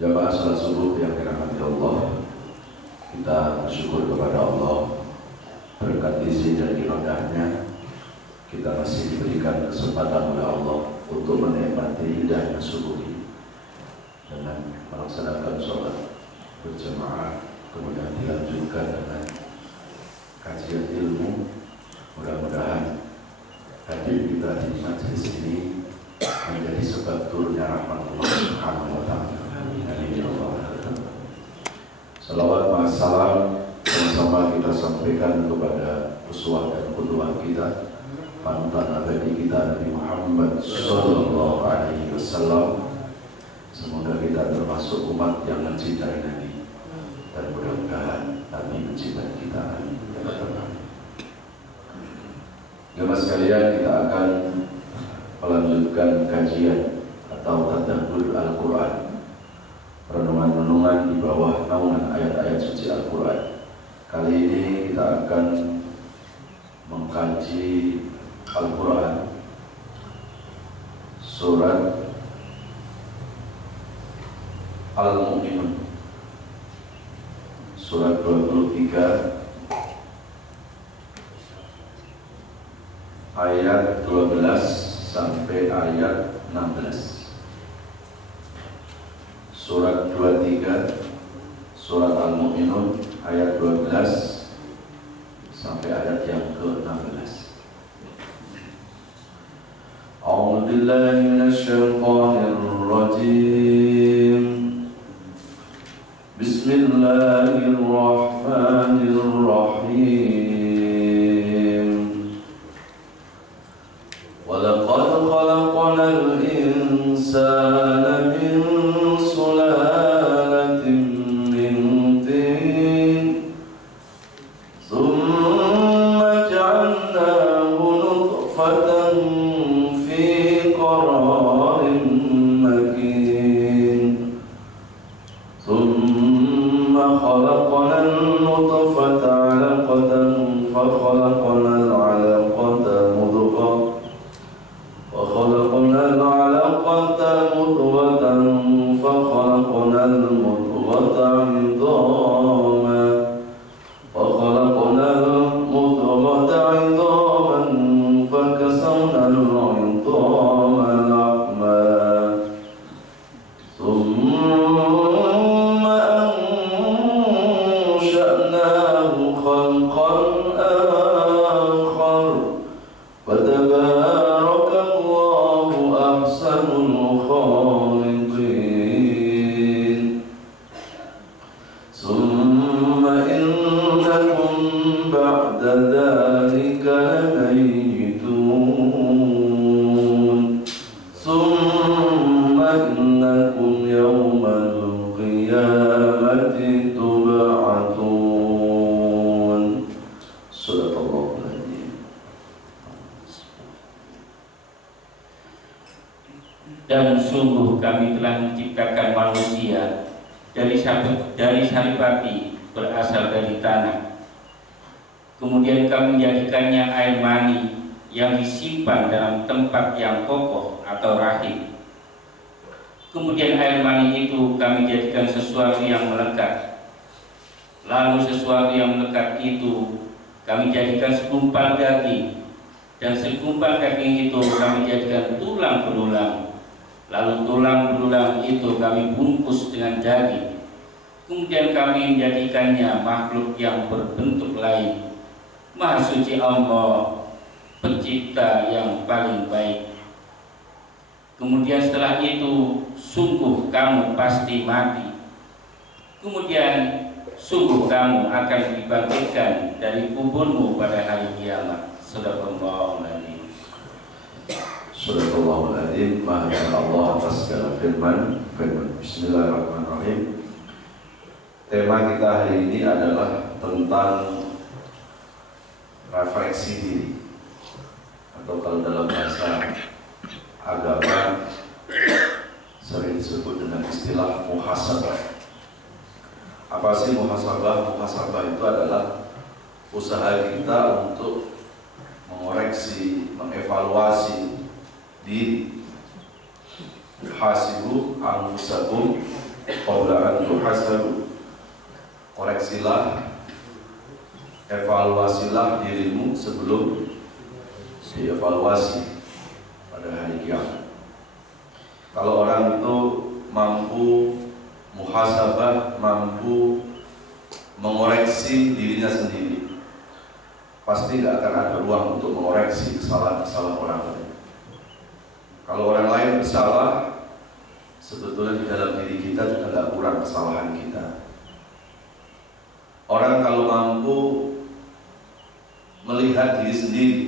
Jamaah salat subuh yang dirahmati Allah, kita bersyukur kepada Allah berkat izin dan iradahnya kita masih diberikan kesempatan oleh Allah untuk menikmati indahnya subuh ini dengan melaksanakan sholat berjamaah, kemudian dilanjutkan dengan kajian ilmu. Mudah-mudahan hadir kita di majelis ini menjadi sebab turunnya rahmat Allah Subhanahu wa Ta'ala. Amin ya Allah. Salawat wassalam sama kita sampaikan kepada uswah dan qudwah kita, panutan abadi kita Nabi Muhammad sallallahu alaihi wasallam. Semoga kita termasuk umat yang mencintai Nabi dan mudah-mudahan Nabi mencintai kita. Jemaah sekalian, kita akan melanjutkan kajian atau tadabbur Al-Quran, renungan-renungan di bawah naungan ayat-ayat suci Al-Quran. Kali ini kita akan mengkaji Al-Quran surat Al-Mu'minun, surat 23 ayat 12 sampai ayat 16. Surat 23 surat Al-Mu'minun ayat 12 sampai ayat yang ke-16. A'udzu billahi minasyaitonir rajim. Bismillahirrahmanirrahim. وَلَقَدْ خَلَقْنَا الْإِنسَانَ مِنْ سُلَالَةٍ مِنْ طِينٍ ثُمَّ جَعَلْنَاهُ نُطْفَةً فِي قَرَارٍ مَكِينٍ ثُمَّ خَلَقْنَا النُّطْفَةَ عَلَقَةً فَخَلَقْنَا الْعَلَقَةَ مُضْغَةً وخلقنا العلقة مضغة فخلقنا المضغة عظاما فكسونا العظام لحما ثم أنشأناه خلقا آخر فتبارك الله أحسن الخالقين ثم إنكم بعد ذلك لميتون ثم إنكم يوم القيامة تبعثون. صدق الله العظيم. Dan sungguh kami telah menciptakan manusia dari saripati berasal dari tanah. Kemudian kami menjadikannya air mani yang disimpan dalam tempat yang kokoh atau rahim. Kemudian air mani itu kami jadikan sesuatu yang melekat. Lalu sesuatu yang melekat itu kami jadikan segumpal daging, dan segumpal daging itu kami jadikan tulang belulang. Lalu tulang belulang itu kami bungkus dengan daging. Kemudian kami menjadikannya makhluk yang berbentuk lain. Maha suci Allah, pencipta yang paling baik. Kemudian setelah itu sungguh kamu pasti mati. Kemudian sungguh kamu akan dibangkitkan dari kuburmu pada hari kiamat. Sadaqallahul adzim. Subhanallahul adzim. Maha Allah atas segala firman. Bismillahirrahmanirrahim. Tema kita hari ini adalah tentang refleksi diri, atau kalau dalam bahasa agama sering disebut dengan istilah muhasabah. Apa sih muhasabah? Muhasabah itu adalah usaha kita untuk mengoreksi, mengevaluasi diri. Hasibu anfusakum qabla an tuhasabu. Koreksilah, evaluasilah dirimu sebelum dievaluasi pada hari kiamat. Kalau orang itu mampu muhasabah, mampu mengoreksi dirinya sendiri, pasti tidak akan ada ruang untuk mengoreksi kesalahan-kesalahan orang lain. Kalau orang lain bersalah, sebetulnya di dalam diri kita juga tidak kurang kesalahan kita. Orang kalau mampu melihat diri sendiri,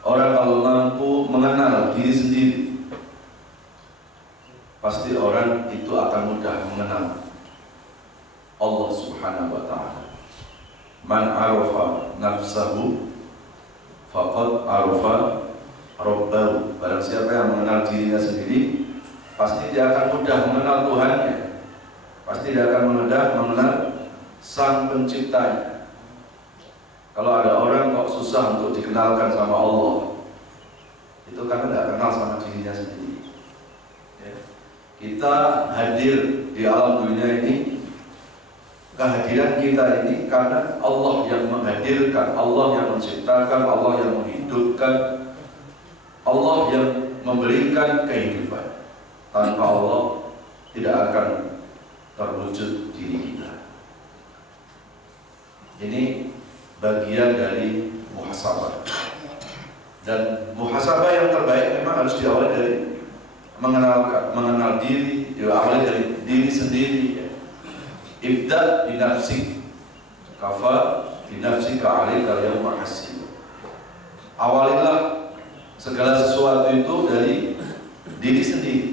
orang kalau mampu mengenal diri sendiri, pasti orang itu akan mudah mengenal Allah Subhanahu wa ta'ala. Man arafa nafsahu faqad arafa rabbahu. Barang siapa yang mengenal dirinya sendiri, pasti dia akan mudah mengenal Tuhannya. Pasti dia akan mudah mengenal Sang Penciptanya. Kalau ada orang kok susah untuk dikenalkan sama Allah, itu karena tidak kenal sama dirinya sendiri. Ya. Kita hadir di alam dunia ini, kehadiran kita ini karena Allah yang menghadirkan, Allah yang menciptakan, Allah yang menghidupkan, Allah yang memberikan kehidupan. Tanpa Allah tidak akan terwujud diri kita. Ini bagian dari muhasabah. Dan muhasabah yang terbaik memang harus diawali dari mengenal diri, diawali dari diri sendiri. Ibda bi nafsik, kafa bi nafsika 'alaika al-yawma hasib. Awalilah segala sesuatu itu dari diri sendiri.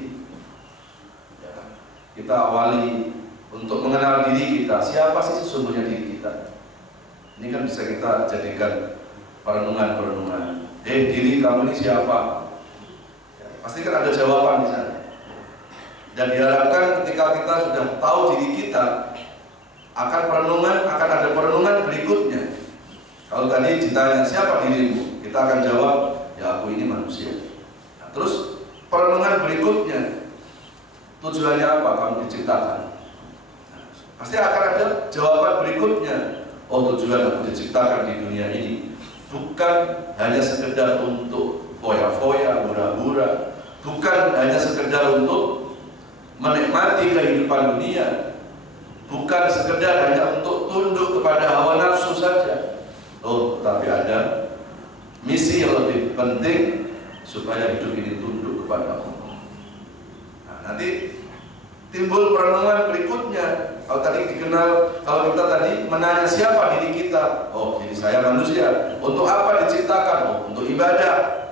Kita awali untuk mengenal diri kita. Siapa sih sesungguhnya diri kita? Ini kan bisa kita jadikan perenungan-perenungan. Diri kamu ini siapa? Ya, pasti kan ada jawaban di sana. Dan diharapkan ketika kita sudah tahu diri kita, akan ada perenungan berikutnya. Kalau tadi ditanya siapa dirimu, kita akan jawab, ya aku ini manusia. Nah, terus perenungan berikutnya, tujuannya apa kamu diciptakan? Nah, pasti akan ada jawaban berikutnya. Oh, tujuan aku diciptakan di dunia ini bukan hanya sekedar untuk foya-foya, hura-hura, bukan hanya sekedar untuk menikmati kehidupan dunia, bukan sekedar hanya untuk tunduk kepada hawa nafsu saja. Oh, tapi ada misi yang lebih penting supaya hidup ini tunduk kepada Allah. Nah, nanti timbul perenungan berikutnya. Kalau kita tadi menanya siapa diri kita, oh diri saya manusia. Untuk apa diciptakan? Oh, untuk ibadah.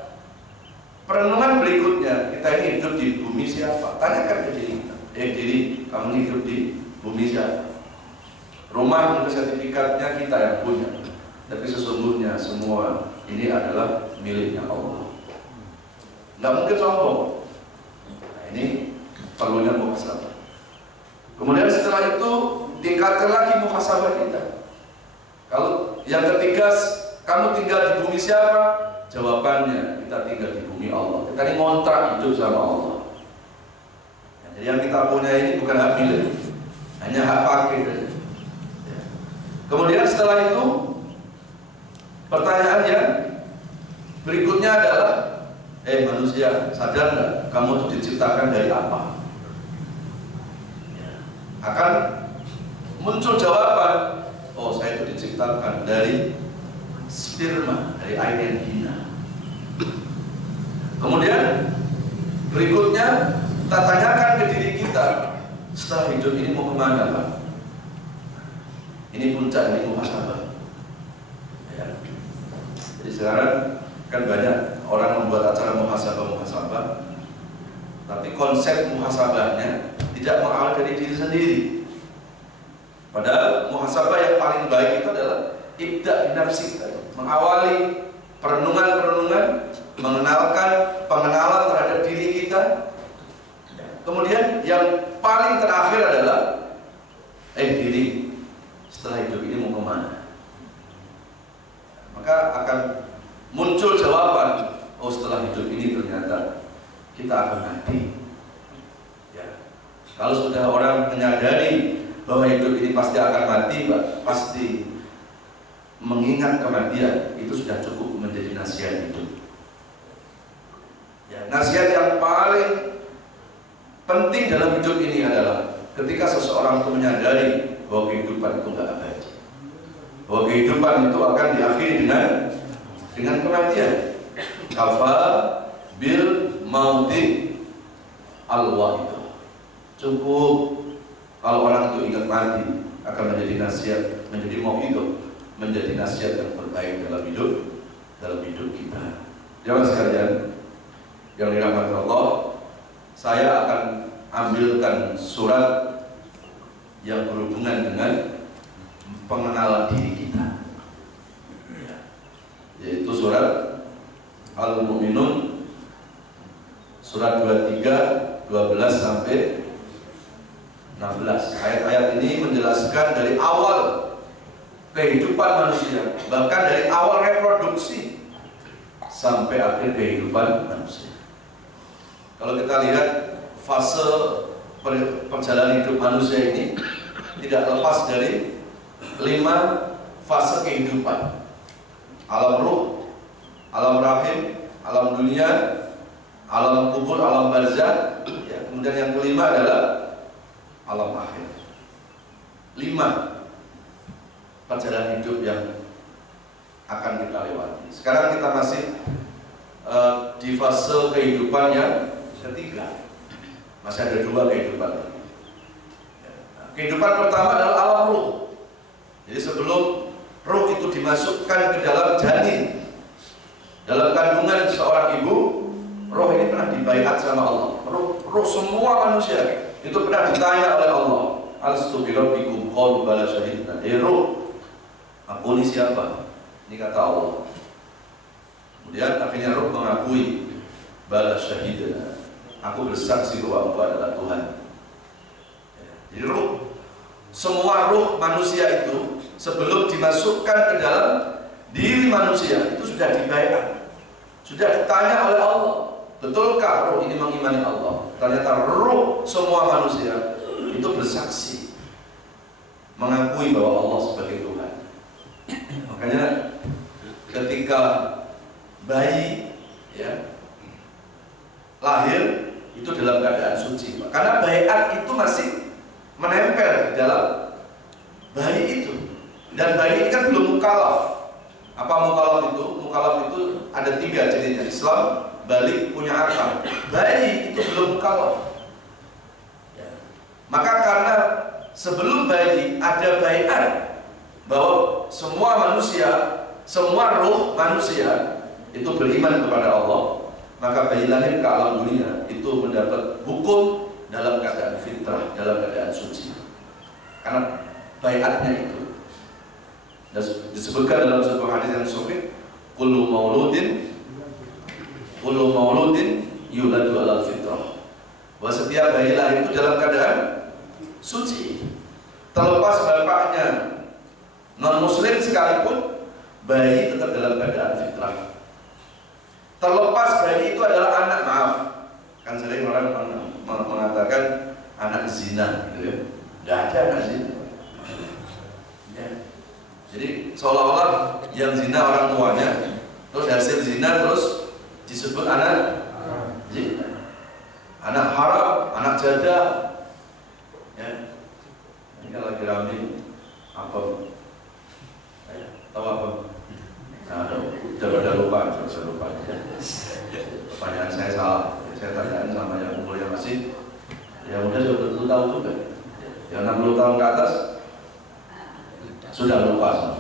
Perenungan berikutnya, kita ini hidup di bumi siapa? Tanyakan ke diri kita. Diri, kamu ini hidup di bumi siapa? Rumah untuk sertifikatnya kita yang punya. Tapi sesungguhnya semua ini adalah miliknya Allah. Nggak mungkin sombong. Nah, ini perlunya muhasabah. Kemudian setelah itu tingkatkan lagi muhasabah kita. Kalau yang ketiga, kamu tinggal di bumi siapa? Jawabannya, kita tinggal di bumi Allah. Kita ini ngontrak hidup sama Allah. Jadi yang kita punya ini bukan hak milik, hanya hak pakai saja. Kemudian setelah itu, pertanyaan yang berikutnya adalah, manusia, sadar nggak kamu itu diciptakan dari apa? Akan muncul jawaban, oh saya itu diciptakan dari sperma, dari air yang hina. Kemudian berikutnya kita tanyakan ke diri kita, setelah hidup ini mau kemana Pak? Ini puncak, ini muhasabah. Ya. Jadi sekarang kan banyak orang membuat acara muhasabah, tapi konsep muhasabahnya tidak mengawal dari diri sendiri. Padahal muhasabah yang paling baik itu adalah ibda bi nafsik, mengawali perenungan-perenungan, mengenalkan pengenalan terhadap diri kita. Kemudian yang paling terakhir adalah diri setelah hidup ini mau kemana? Maka akan muncul jawaban, oh setelah hidup ini ternyata kita akan mati. Kalau sudah orang menyadari bahwa hidup ini pasti akan mati, pasti mengingat kematian, itu sudah cukup menjadi nasihat hidup. Ya, nasihat yang paling penting dalam hidup ini adalah ketika seseorang itu menyadari bahwa kehidupan itu nggak abadi, bahwa kehidupan itu akan diakhiri dengan kematian. Kafa bil mauti al-wahid. Cukup kalau orang itu ingat mati akan menjadi nasihat, menjadi mau'idhah, menjadi nasihat yang terbaik dalam hidup kita. Jamaah sekalian yang dirahmati Allah, saya akan ambilkan surat yang berhubungan dengan pengenalan diri kita, yaitu surat Al-Mu'minun surat 23, 12 sampai 16. Ayat-ayat ini menjelaskan dari awal kehidupan manusia, bahkan dari awal reproduksi sampai akhir kehidupan manusia. Kalau kita lihat fase perjalanan hidup manusia ini tidak lepas dari 5 fase kehidupan: alam ruh, alam rahim, alam dunia, alam kubur, alam barzakh, ya. Kemudian yang kelima adalah alam akhir. 5 perjalanan hidup yang akan kita lewati. Sekarang kita masih di fase kehidupan yang ketiga. Masih ada 2 kehidupan. Kehidupan pertama adalah alam ruh. Jadi sebelum ruh itu dimasukkan ke dalam janin, dalam kandungan seorang ibu, roh ini pernah dibaiat sama Allah. Roh semua manusia itu pernah ditanya oleh Allah, alastu bi rabbikum qalu bala syahidna. Roh, aku ini siapa? Ini kata Allah. Kemudian akhirnya roh mengakui, bala syahidna, aku bersaksi bahwa Engkau adalah Tuhan. Jadi roh, semua roh manusia itu sebelum dimasukkan ke dalam diri manusia itu sudah dibaiat, sudah ditanya oleh Allah, betulkah roh ini mengimani Allah? Ternyata roh semua manusia itu bersaksi, mengakui bahwa Allah sebagai Tuhan. Makanya ketika bayi lahir itu dalam keadaan suci, karena baiat itu masih menempel di dalam bayi itu. Dan bayi ini kan belum mukallaf. Apa mukallaf itu? Mukallaf itu ada 3 jenisnya: Islam, balik, punya akal. Bayi itu belum mukallaf. Maka karena sebelum bayi ada baiat bahwa semua manusia, semua ruh manusia itu beriman kepada Allah, maka bayi lahir ke alam dunia itu mendapat hukum dalam keadaan fitrah, dalam keadaan suci, karena baiatnya itu. Dan disebutkan dalam sebuah hadis yang sahih, kullu mauludin yuladu alal fitrah, bahwa setiap bayi lahir itu dalam keadaan suci, terlepas bapaknya non muslim sekalipun, bayi tetap dalam keadaan fitrah. Terlepas bayi itu adalah anak, maaf, kan sering orang mengatakan anak zina, gitu ya. Nggak ada anak zina. Ya. Jadi seolah-olah yang zina orang tuanya, terus hasil zina terus disebut anak zina, anak haram, anak janda. Ya. Ini kalau lagi rame apa? Tahu apa? Nah, udah lupa. Pertanyaan saya salah. Saya tanyain sama yang umur yang masih, yang udah sudah tentu tahu juga. Yang 60 tahun ke atas sudah lupa.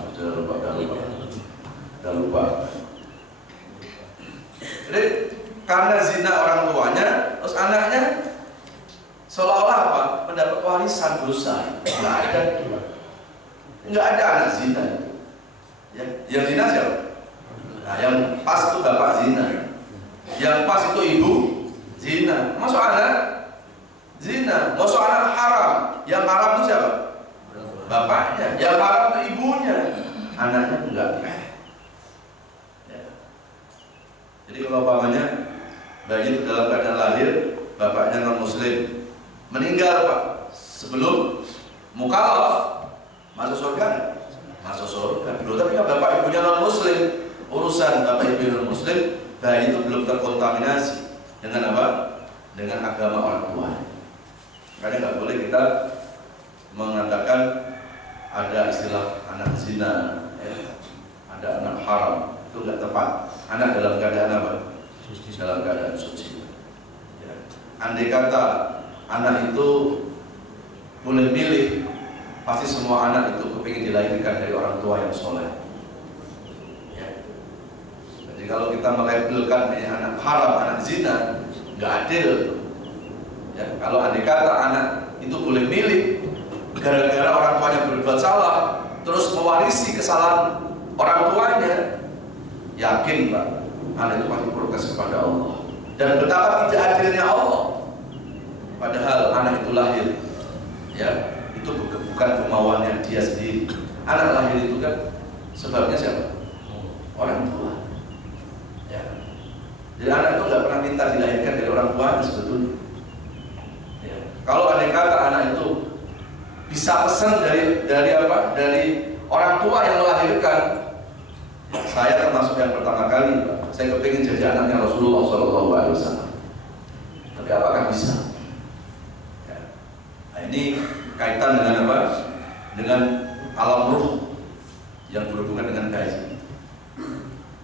Jadi karena zina orang tuanya, terus anaknya seolah-olah apa? Mendapat warisan dosa. Nggak ada anak zina. Ya, yang zina siapa? Nah, yang pas itu bapak zina, yang pas itu ibu zina. Masuk anak zina, masuk anak haram. Yang haram itu siapa? Bapaknya. Yang haram itu ibunya. Anaknya enggak. Ya. Jadi kalau umpamanya bayi itu dalam keadaan lahir, bapaknya non muslim, meninggal Pak, sebelum mukallaf, masuk surga? Masuk surga. Tapi kan bapak ibunya non muslim, urusan bapak ibu non muslim, bayi itu belum terkontaminasi dengan apa? Dengan agama orang tua. Makanya nggak boleh kita mengatakan ada istilah anak zina, ya, ada anak haram, itu nggak tepat. Anak dalam keadaan apa? Dalam keadaan suci. Ya. Andai kata anak itu boleh milih, pasti semua anak itu kepingin dilahirkan dari orang tua yang soleh. Ya. Jadi kalau kita melabelkan ini anak haram, anak zina, nggak adil. Ya. Kalau andai kata anak itu boleh milih, gara-gara orang tuanya berbuat salah, terus mewarisi kesalahan orang tuanya, yakin Pak, anak itu pasti protes kepada Allah. Dan betapa tidak adilnya Allah. Padahal anak itu lahir, ya, itu bukan kemauannya dia sendiri. Anak lahir itu kan sebabnya siapa? Orang tua. Ya. Jadi anak itu nggak pernah minta dilahirkan dari orang tuanya sebetulnya. Ya. Kalau andai kata anak itu bisa pesan dari apa? Dari orang tua yang melahirkan. Saya termasuk yang pertama kali, Pak. Saya kepingin jadi anaknya Rasulullah SAW. Tapi apakah bisa? Ya. Nah, ini kaitan dengan apa? Dengan alam ruh yang berhubungan dengan gaji.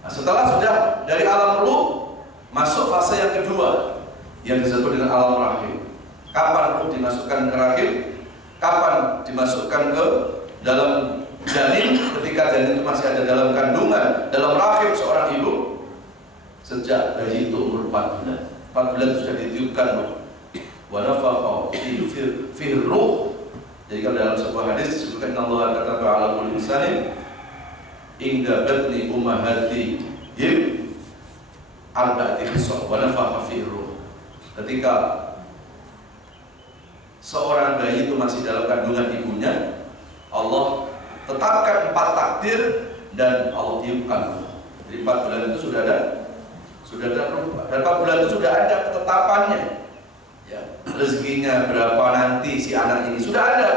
Nah, setelah sudah dari alam ruh masuk fase yang kedua yang disebut dengan alam rahim. Kapan ruh dimasukkan ke rahim? Kapan dimasukkan ke dalam janin? Ketika janin itu masih ada dalam kandungan, dalam rahim seorang ibu, sejak bayi itu umur 4 bulan. 4 bulan sudah ditiupkan wa nafakha fi ruh. Jadi kalau dalam sebuah hadis disebutkan Allah kataba ala kulli insanin inda batni ummahatihim arba'ati khisal wa nafakha fi ruh. Ketika seorang bayi itu masih dalam kandungan ibunya, Allah tetapkan 4 takdir dan Allah tiupkan. Jadi 4 bulan itu sudah ada ruh. Dan 4 bulan itu sudah ada ketetapannya. Ya, rezekinya berapa nanti si anak ini sudah ada.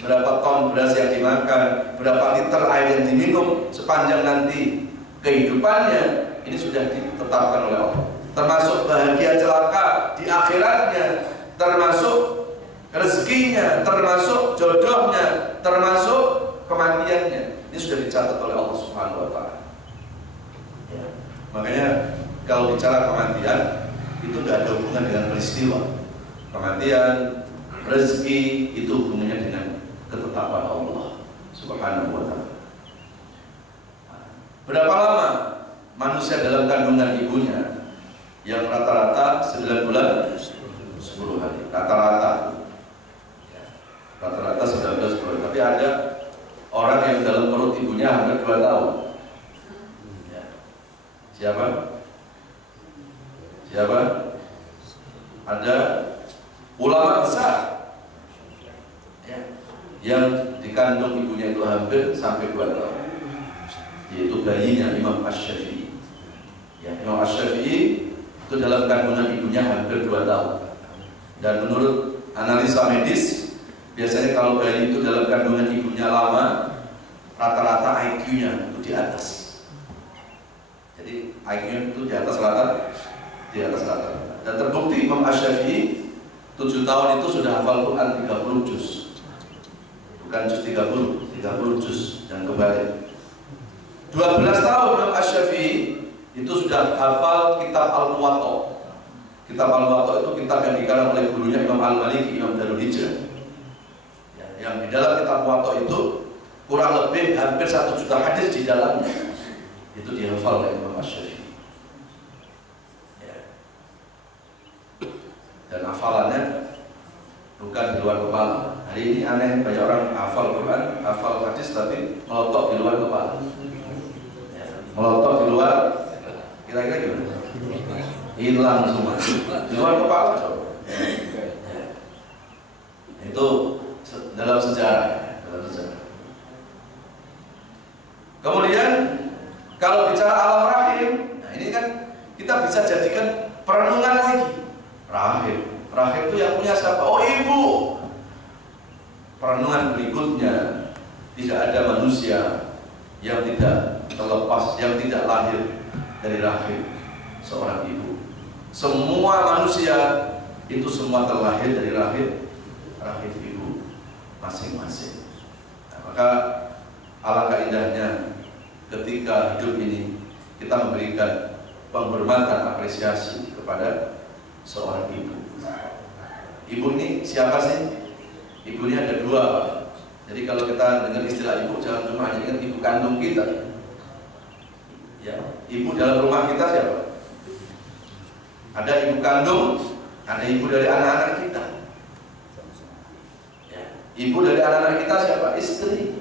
Berapa ton beras yang dimakan, berapa liter air yang diminum sepanjang nanti kehidupannya, ini sudah ditetapkan oleh Allah. Termasuk bahagia celaka di akhiratnya, termasuk rezekinya, termasuk jodohnya, termasuk kematiannya. Ini sudah dicatat oleh Allah Subhanahu wa Ta'ala. Ya. Makanya kalau bicara kematian itu tidak ada hubungan dengan peristiwa. Kematian, rezeki itu hubungannya dengan ketetapan Allah Subhanahu wa Ta'ala. Berapa lama manusia dalam kandungan ibunya? Yang rata-rata 9 bulan 10 hari. Rata-rata 19 bulan. Tapi ada orang yang dalam perut ibunya hampir 2 tahun. Ya. Siapa? Ada ulama besar, ya, yang dikandung ibunya itu hampir sampai 2 tahun, yaitu bayinya Imam Asy-Syafi'i. Ya, Imam Asy-Syafi'i itu dalam kandungan ibunya hampir 2 tahun. Dan menurut analisa medis, biasanya kalau bayi itu dalam kandungan ibunya lama, rata-rata IQ-nya itu di atas. Jadi IQ-nya itu di atas rata. Dan terbukti Imam Asy-Syafi'i 7 tahun itu sudah hafal Quran 30 juz. Bukan juz 30 juz dan kebalik. 12 tahun Imam Asy-Syafi'i itu sudah hafal kitab Al-Muwatta. Kitab Al-Muwatta itu kitab yang dikarang oleh gurunya Imam Al-Maliki, Imam Darul Hijrah. Yang di dalam kitab Muwatta itu kurang lebih hampir 1 juta hadis di dalamnya. Itu dihafal oleh Imam Asy-Syafi'i. Ya. Dan hafalannya bukan di luar kepala. Hari ini aneh, banyak orang hafal Quran, hafal hadis tapi melotok di luar kepala. Ya. Melotok di luar, kira-kira gimana? Hilang semua. Di luar kepala. Ya. Itu dalam sejarah. Kemudian kalau bicara alam rahim, nah ini kan kita bisa jadikan perenungan lagi. Rahim itu yang punya siapa? Oh, Semua manusia itu semua terlahir dari rahim ibu masing-masing. Nah, maka alangkah indahnya ketika hidup ini kita memberikan penghormatan, apresiasi kepada seorang ibu. Ibu ini siapa sih? Ibu ini ada dua, Pak. Jadi kalau kita dengar istilah ibu, jangan cuma hanya ingat ibu kandung kita. Ya, ibu dalam rumah kita siapa? Ada ibu kandung, ada ibu dari anak-anak kita. Ya, ibu dari anak-anak kita siapa? Istri.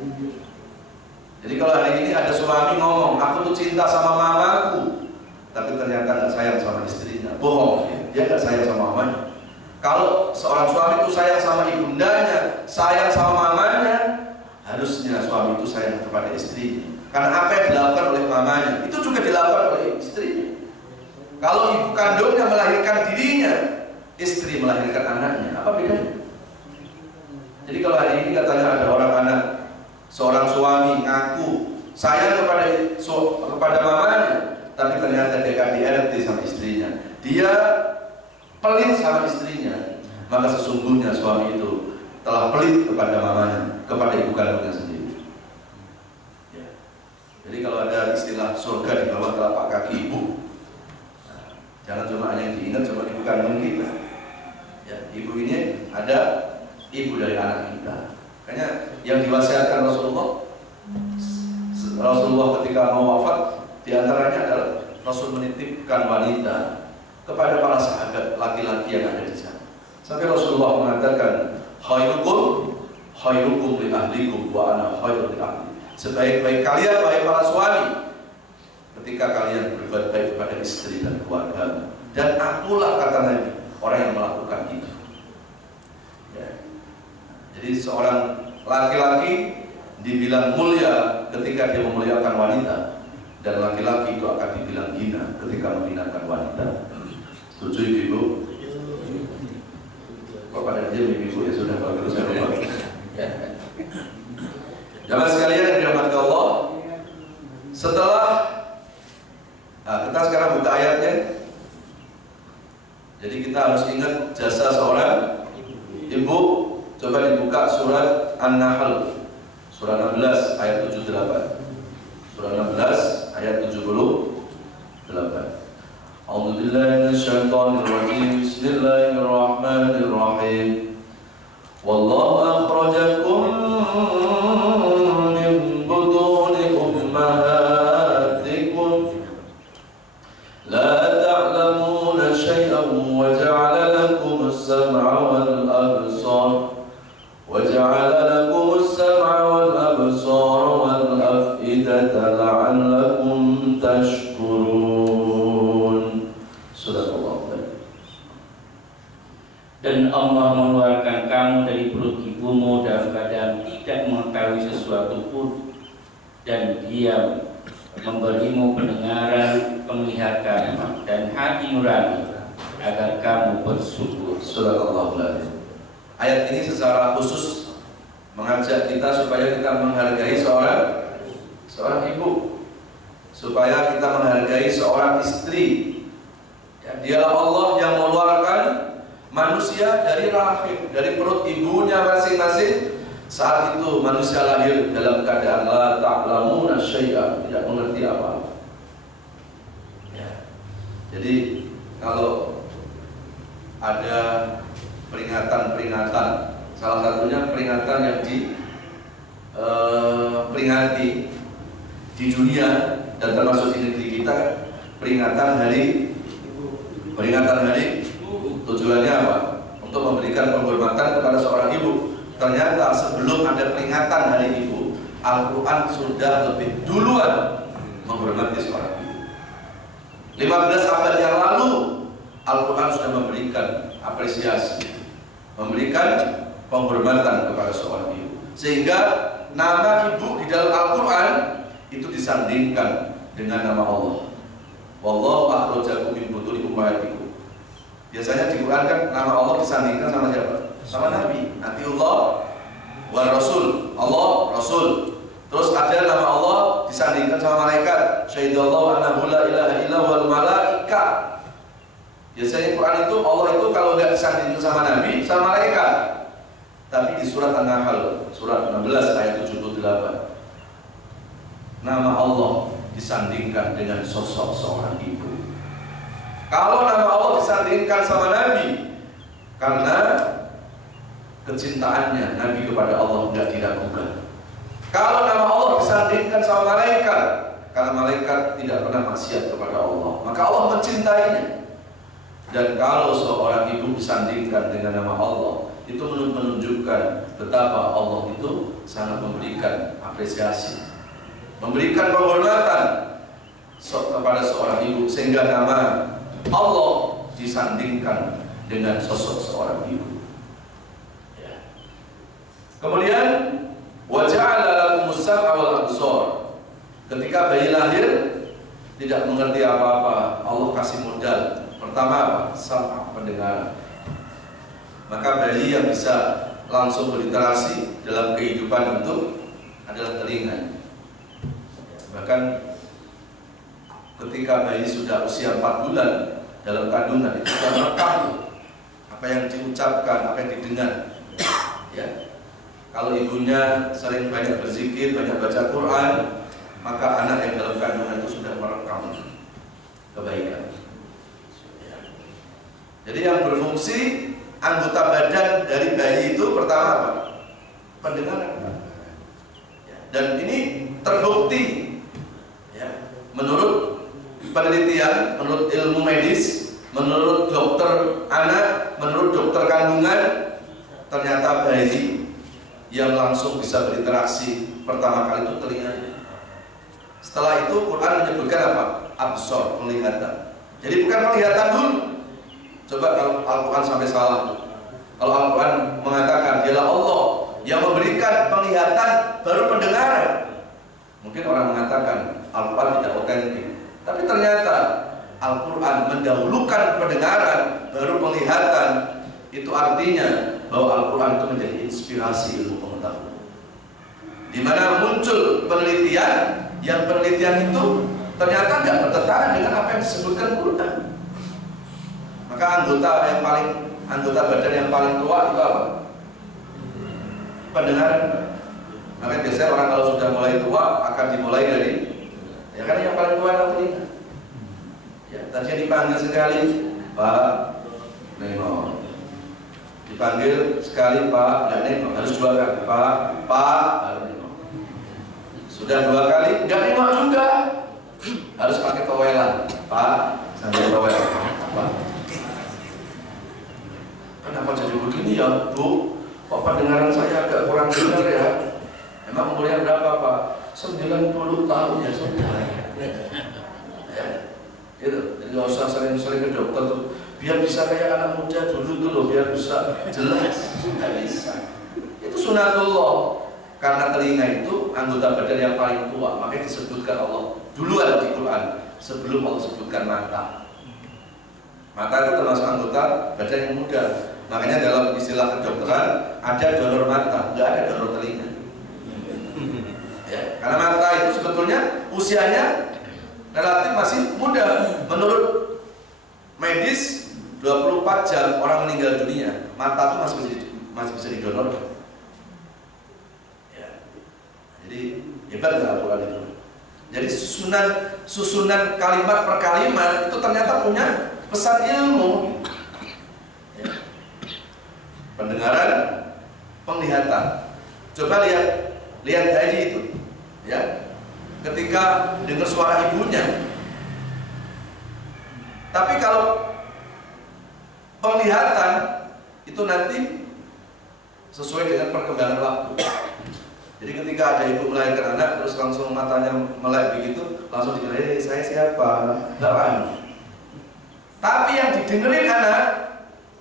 Jadi kalau hari ini ada suami ngomong, aku tuh cinta sama mamaku, tapi ternyata nggak sayang sama istrinya, bohong. Dia nggak sayang sama mamanya. Kalau seorang suami itu sayang sama ibundanya, sayang sama mamanya, harusnya suami itu sayang kepada istrinya. Karena apa yang dilakukan oleh mamanya, itu juga dilakukan oleh istrinya. Kalau ibu kandungnya melahirkan dirinya, istri melahirkan anaknya, apa bedanya? Jadi kalau hari ini katanya ada orang anak, seorang suami ngaku sayang kepada mamanya, tapi ternyata dia KDRT sama istrinya, dia pelit sama istrinya, maka sesungguhnya suami itu telah pelit kepada mamanya, kepada ibu kandungnya sendiri. Ya. Jadi kalau ada istilah surga di bawah telapak kaki ibu, nah, jangan cuma hanya yang diingat cuma ibu kandung kita. Ya, ibu ini ada ibu dari anak kita. Makanya yang diwasiatkan Rasulullah ketika mau wafat, diantaranya adalah Rasul menitipkan wanita kepada para sahabat laki-laki yang ada di sana. Sampai Rasulullah mengatakan, khairukum li ahlikum wa ana khairul li ahli. Sebaik-baik kalian wahai para suami ketika kalian berbuat baik kepada istri dan keluarga. Dan akulah, kata Nabi, orang yang melakukan itu. Ya. Jadi seorang laki-laki dibilang mulia ketika dia memuliakan wanita, dan laki-laki itu akan dibilang hina ketika menghinakan wanita. Setuju ibu? Kok pada diam ibu? Ya sudah, kalau gitu saya lupa. Jamaah sekalian yang dirahmati Allah, setelah kita sekarang buka ayatnya. Jadi kita harus ingat jasa seorang ibu. Coba dibuka surat An-Nahl, surah 16 ayat 78. Surah 16 ayat 78. أعوذ بالله من الشيطان الرجيم بسم الله الرحمن الرحيم والله أخرجكم من بطون أمهاتكم لا تعلمون شيئا وجعل لكم السمع والأبصار والأفئدة لعلكم تشكرون. Dan Allah mengeluarkan kamu dari perut ibumu dalam keadaan tidak mengetahui sesuatu pun, dan Dia memberimu pendengaran, penglihatan, dan hati nurani agar kamu bersyukur. Subhanallah. Ayat ini secara khusus mengajak kita supaya kita menghargai seorang ibu, supaya kita menghargai seorang istri. Ya, Dialah Allah yang mengeluarkan manusia dari rahim, dari perut ibunya masing-masing. Saat itu manusia lahir dalam keadaan la ta'lamuna syai'an, tidak mengerti apa-apa. Ya. Jadi kalau ada peringatan-peringatan, salah satunya peringatan yang diperingati di dunia dan termasuk di negeri kita, peringatan hari tujuannya apa? Untuk memberikan penghormatan kepada seorang ibu. Ternyata sebelum ada peringatan hari ibu, Al-Quran sudah lebih duluan menghormati seorang ibu. 15 abad yang lalu Al-Quran sudah memberikan apresiasi, memberikan penghormatan kepada seorang ibu, sehingga nama ibu di dalam Al-Quran itu disandingkan dengan nama Allah. Wallahu akhrajakum min butuni ummahatikum. Biasanya di Quran kan nama Allah disandingkan sama siapa? Sama Nabi. Atiullah wa Rasul. Allah, Rasul. Terus ada nama Allah disandingkan sama malaikat. Syahidallahu annahu la ilaha illa wal malaika. Biasanya Quran itu Allah itu kalau nggak disandingkan sama Nabi, sama malaikat. Tapi di surat An-Nahl, surat 16 ayat 78, nama Allah disandingkan dengan sosok seorang ibu. Kalau nama Allah disandingkan sama Nabi, karena kecintaannya Nabi kepada Allah nggak diragukan. Kalau nama Allah disandingkan sama malaikat, karena malaikat tidak pernah maksiat kepada Allah, maka Allah mencintainya. Dan kalau seorang ibu disandingkan dengan nama Allah, itu menunjukkan betapa Allah itu sangat memberikan apresiasi, memberikan penghormatan kepada seorang ibu, sehingga nama Allah disandingkan dengan sosok seorang ibu. Kemudian waja'ala lakumus sam'a wal absar. Ketika bayi lahir tidak mengerti apa-apa, Allah kasih modal. Pertama apa? Sam'a, pendengaran. Maka bayi yang bisa langsung berinteraksi dalam kehidupan itu adalah telinga. Bahkan ketika bayi sudah usia 4 bulan dalam kandungan, itu sudah merekam apa yang diucapkan, apa yang didengar. Ya. Kalau ibunya sering banyak berzikir, banyak baca Quran, maka anak yang dalam kandungan itu sudah merekam kebaikan. Jadi yang berfungsi anggota badan dari bayi itu pertama apa? Pendengaran. Dan ini terbukti, ya, menurut penelitian, menurut ilmu medis, menurut dokter anak, menurut dokter kandungan, ternyata bayi yang langsung bisa berinteraksi pertama kali itu telinganya. Setelah itu Quran menyebutkan apa? Absor, penglihatan. Jadi bukan penglihatan dulu. Coba kalau Al-Quran sampai salah. Kalau Al-Quran mengatakan dialah Allah yang memberikan penglihatan baru pendengaran, mungkin orang mengatakan Al-Quran tidak otentik. Tapi ternyata Al-Quran mendahulukan pendengaran baru penglihatan. Itu artinya bahwa Al-Quran itu menjadi inspirasi ilmu pengetahuan, di mana muncul penelitian, yang penelitian itu ternyata tidak bertentangan dengan apa yang disebutkan Quran. Maka anggota badan yang paling tua itu apa? Pendengaran. Maka biasanya orang kalau sudah mulai tua akan dimulai dari, ya kan, yang paling tua adalah telinga. Ya, tadinya dipanggil sekali, Pak, nengok. Dipanggil sekali, Pak, nggak nengok. Harus 2 kali, Pak, baru nengok. Sudah 2 kali, nggak nengok juga. Harus pakai towelan, Pak, sambil towel, Pak. Kenapa jadi begini ya, Bu? Kok pendengaran saya agak kurang dengar ya? Emang umurnya berapa, Pak? 90 tahun ya, saudara. Ya, gitu. Jadi nggak usah sering-sering ke dokter tuh, biar bisa kayak anak muda dulu tuh loh, biar bisa jelas. Nggak bisa. Itu sunatullah. Karena telinga itu anggota badan yang paling tua, makanya disebutkan Allah duluan di Quran sebelum Allah sebutkan mata. Mata itu termasuk anggota badan yang muda. Makanya dalam istilah kedokteran ada donor mata, nggak ada donor telinga. Ya, karena mata itu sebetulnya usianya relatif masih muda. Menurut medis 24 jam orang meninggal dunia, mata itu masih bisa didonorkan. Ya. Jadi hebat nggak Al-Quran itu. Jadi susunan kalimat per kalimat itu ternyata punya pesan ilmu. Ya. Pendengaran, penglihatan. Coba lihat bayi itu, ya. Ketika dengar suara ibunya. Tapi kalau penglihatan itu nanti sesuai dengan perkembangan waktu. Jadi ketika ada ibu melahirkan anak, terus langsung matanya melek begitu, langsung dikira, saya siapa? Enggak paham. Tapi yang didengerin anak,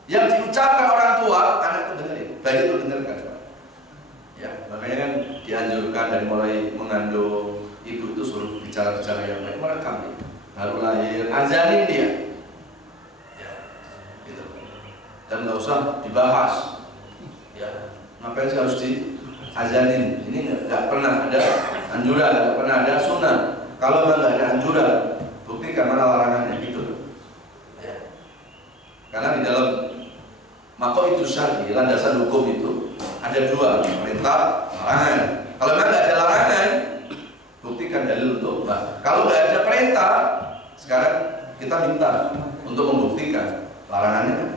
yang diucapkan orang tua, anak itu dengerin, bayi itu dengarkan. Ya, makanya kan dianjurkan dari mulai mengandung, ibu itu suruh bicara-bicara yang baik, merekam. Baru lahir, azanin dia. Ya, gitu. Dan nggak usah dibahas. Ya, ngapain sih harus diazanin? Ini nggak pernah ada anjuran, nggak pernah ada sunnah. Kalau nggak ada anjuran, buktikan mana larangannya gitu. Ya. Karena di dalam maqaid syar'i, landasan hukum itu ada dua, perintah, larangan. Kalau memang nggak ada larangan, buktikan dalil untuk bah. Kalau nggak ada perintah, sekarang kita minta untuk membuktikan larangannya.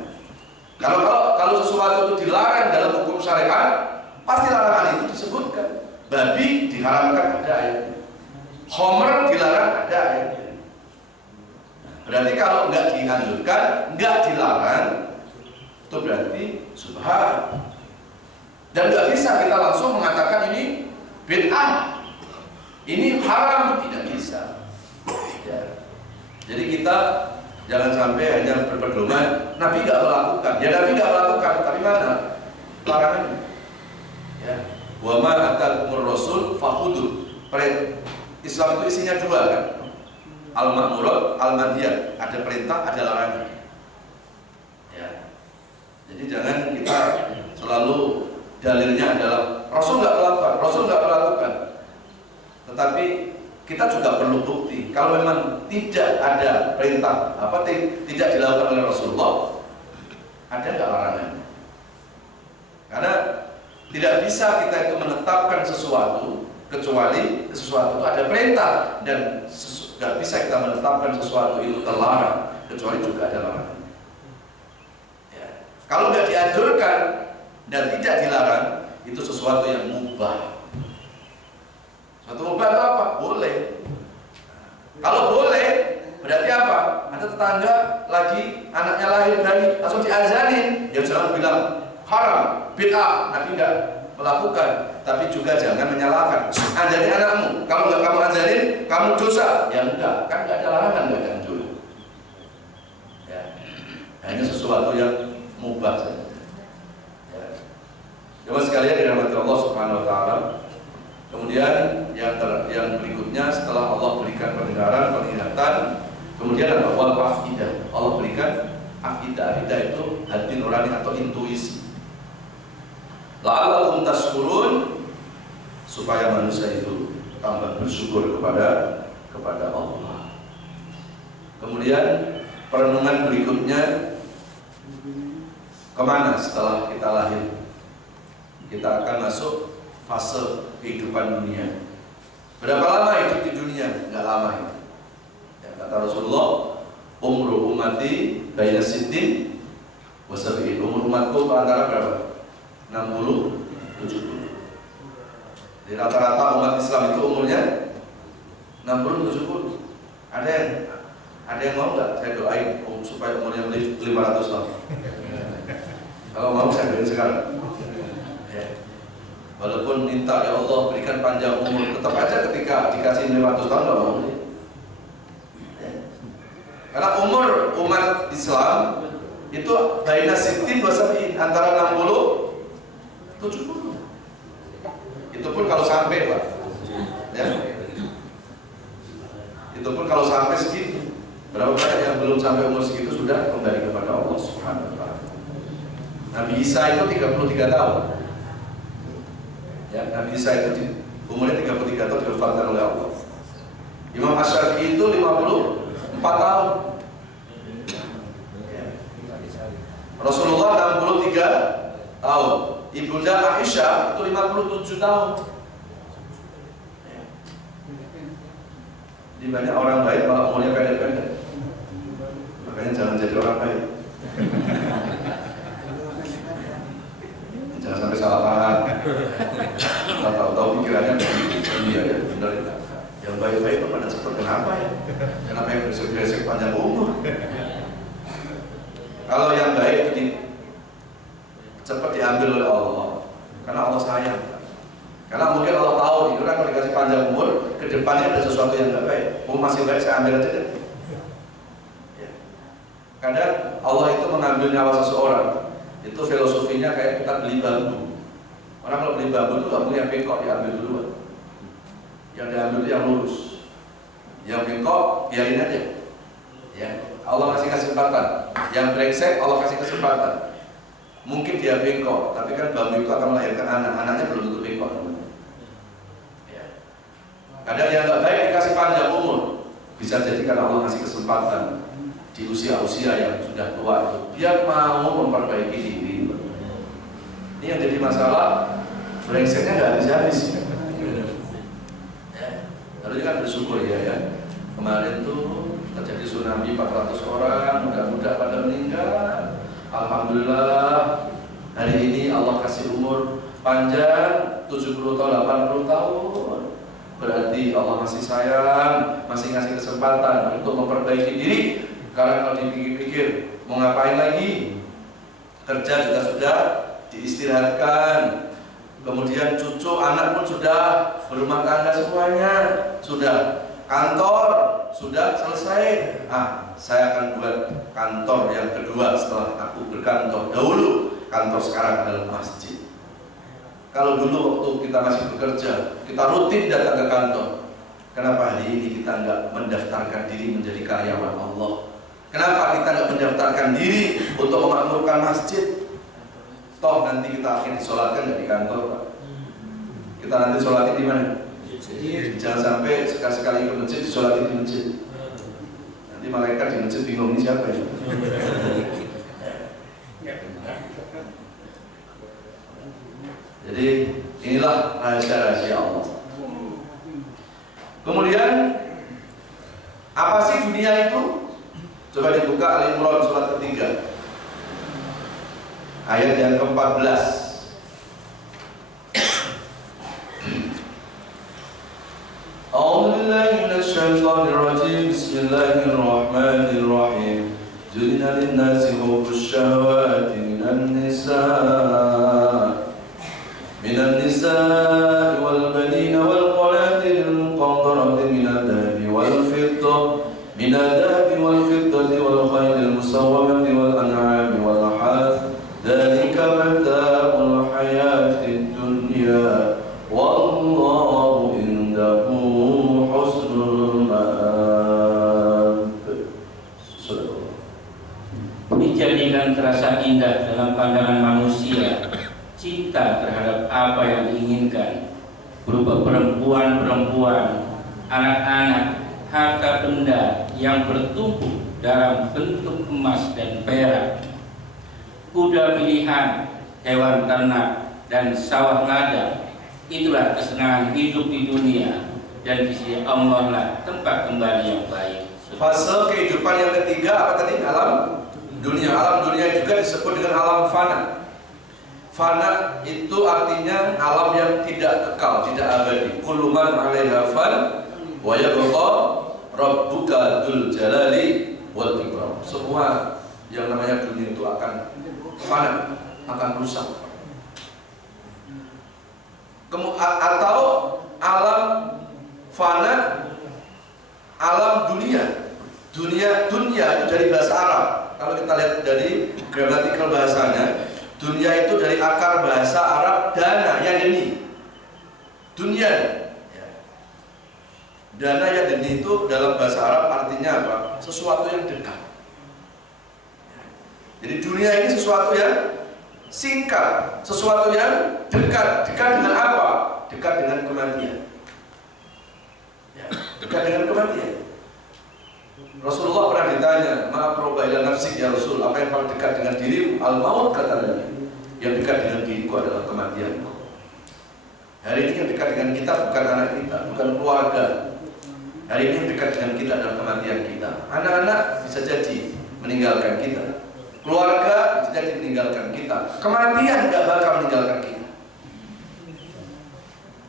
Kalau sesuatu itu dilarang dalam hukum syariat, pasti larangan itu disebutkan. Babi diharamkan, ada ayatnya. Homer dilarang, ada ayatnya. Berarti kalau nggak dianjurkan, nggak dilarang, itu berarti subhan. Dan nggak bisa kita langsung mengatakan ini bid'ah, ini haram, tidak bisa. Ya. Jadi kita jangan sampai hanya berpedoman Nabi nggak melakukan. Ya Nabi nggak melakukan, tapi mana larangannya? Ya. Wa ma atakumur rasul fakhudhu. Islam itu isinya dua kan? Al-ma'murat, al-manhiyat. Ada perintah, ada larangan. Ya. Jadi jangan kita selalu dalilnya adalah Rasul nggak melakukan, Rasul nggak melakukan. Tetapi kita juga perlu bukti. Kalau memang tidak ada perintah, tidak dilakukan oleh Rasulullah, ada nggak larangannya? Karena tidak bisa kita itu menetapkan sesuatu kecuali sesuatu itu ada perintah, dan nggak bisa kita menetapkan sesuatu itu terlarang kecuali juga ada larangan. Ya. Kalau nggak dianjurkan dan tidak dilarang, itu sesuatu yang mubah. Suatu mubah itu apa? Boleh. Kalau boleh, berarti apa? Ada tetangga lagi anaknya lahir bayi, langsung diazanin, ya jangan bilang haram, bid'ah. Nabi tidak melakukan, tapi juga jangan menyalahkan. Ajarin anakmu, kalau nggak kamu ajarin, kamu dosa. Ya enggak, kan nggak ada larangan, nggak ada anjuran. Ya, hanya sesuatu yang mubah saja. Ya. Jemaah sekalian dirahmati Allah Subhanahu Wa Taala. Kemudian yang berikutnya, setelah Allah berikan pendengaran, penglihatan, kemudian ada wal afidah. Allah berikan afidah. Afidah itu hati nurani atau intuisi. La'allakum tashkurun, supaya manusia itu tambah bersyukur kepada Allah. Kemudian perenungan berikutnya, kemana setelah kita lahir? Kita akan masuk fase kehidupan dunia. Berapa lama hidup di dunia? Enggak lama itu. Ya, kata Rasulullah, umru ummati baina sittin wa sab'in. Umur umatku antara berapa? 60, 70. Di rata-rata umat Islam itu umurnya 60, 70. Ada yang mau nggak saya doain supaya umurnya 500 tahun? Kalau mau saya doain sekarang. Ya. Walaupun minta ya Allah berikan panjang umur, tetap aja ketika dikasih 500 tahun nggak mau. Ya. Karena umur umat Islam itu baina sittin wa sab'in, antara 60 70. Itu pun kalau sampai, Pak. Ya. Itu pun kalau sampai segitu. Berapa banyak yang belum sampai umur segitu sudah kembali kepada Allah Subhanahu wa taala. Nabi Isa itu 33 tahun. Ya, Nabi Isa itu umurnya 33 tahun diwafatkan oleh Allah. Imam Asy-Syafi'i itu 54 tahun. Ya. Rasulullah 63 tahun. Ibunda Aisyah itu 57 tahun. Di banyak orang baik malah umurnya pendek-pendek. Makanya jangan jadi orang baik. Jangan sampai salah paham. Kita tahu pikirannya iya ya, benar ya. Yang baik-baik itu pada cepat, kenapa ya? Kenapa yang beresik-beresik panjang umur? Kalau yang baik itu cepat diambil oleh Allah, karena Allah sayang. Karena mungkin Allah tahu itu kan kalau dikasih panjang umur, kedepannya ada sesuatu yang nggak baik. Masih baik, saya ambil aja deh. Ya. Kadang Allah itu mengambil nyawa seseorang, itu filosofinya kayak kita beli bambu. Orang kalau beli bambu itu nggak punya bengkok, diambil duluan. Yang diambil itu yang lurus, yang bengkok biarin aja. Ya. Allah kasih kesempatan. Yang brengsek Allah kasih kesempatan. Mungkin dia bengkok, tapi kan bambu itu akan melahirkan anak. Anaknya belum tentu bengkok. Ya. Kadang yang nggak baik dikasih panjang umur, bisa jadi karena Allah kasih kesempatan di usia-usia yang sudah tua itu, dia mau memperbaiki diri. Ini yang jadi masalah, brengseknya nggak habis-habis. Harusnya kan bersyukur ya. Kemarin tuh terjadi tsunami 400 orang, mudah-mudahan pada meninggal. Alhamdulillah, hari ini Allah kasih umur panjang 70 tahun, 80 tahun. Berarti Allah masih sayang, masih ngasih kesempatan untuk memperbaiki diri. Karena kalau dipikir-pikir, mau ngapain lagi? Kerja juga sudah diistirahatkan. Kemudian cucu, anak pun sudah berumah tangga semuanya, sudah kantor sudah selesai. Saya akan buat kantor yang kedua setelah aku berkantor dahulu. Kantor sekarang adalah masjid. Kalau dulu waktu kita masih bekerja, kita rutin datang ke kantor. Kenapa hari ini kita nggak mendaftarkan diri menjadi karyawan Allah? Kenapa kita nggak mendaftarkan diri untuk memakmurkan masjid? Toh nanti kita akan disolatkan dari kantor, Pak. Kita nanti sholatin di mana? Jangan sampai sekali-sekali ke masjid disolatin di masjid. Nanti malaikat di masjid bingung ini siapa ya? Jadi inilah rahasia-rahasia Allah. Kemudian apa sih dunia itu? Coba dibuka Al-Imran surat ketiga, ayat yang ke-14. A'udzubillahi minasyaitonirrajim. Bismillahirrahmanirrahim. Zuyina lin-nasi hubbus syahawati minan nisa'i wal banina wal qanatiril muqantarati minad dhahabi wal fiddati wal khaylil musawwamati wal an'ami wal harth. Dzalika mata'ul hayatid dunya wallahu indahu husnul ma'ab. Dijadikan terasa indah dalam pandangan manusia cinta terhadap apa yang diinginkan, berupa perempuan-perempuan, anak-anak, harta benda yang bertumpuk dalam bentuk emas dan perak, kuda pilihan, hewan ternak, dan sawah ladang. Itulah kesenangan hidup di dunia, dan di sisi Allah lah tempat kembali yang baik. Fase kehidupan yang ketiga apa tadi? Alam dunia. Alam dunia juga disebut dengan alam fana. Fana itu artinya alam yang tidak kekal, tidak abadi. Kullu man 'alaiha fan wa yabqa rabbuka dzul jalali wal ikram. Semua yang namanya dunia itu akan fana, akan rusak. Atau alam fana, alam dunia. Dunia itu dari bahasa Arab. Kalau kita lihat dari gramatikal bahasanya, dunia itu dari akar bahasa Arab dana yadeni. Dunia. Dana yadeni itu dalam bahasa Arab artinya apa? Sesuatu yang dekat. Jadi dunia ini sesuatu yang singkat, sesuatu yang dekat. Dekat dengan apa? Dekat dengan kematian. Dekat dengan kematian. Rasulullah pernah ditanya, "Ma'aqraba ila nafsik ya Rasul?" Apa yang paling dekat dengan dirimu? Al-maut, kata Nabi. Yang dekat dengan diriku adalah kematian. Hari ini yang dekat dengan kita bukan anak kita, bukan keluarga. Hari ini yang dekat dengan kita adalah kematian kita. Anak-anak bisa jadi meninggalkan kita, keluarga bisa jadi meninggalkan kita, kematian tidak bakal meninggalkan kita.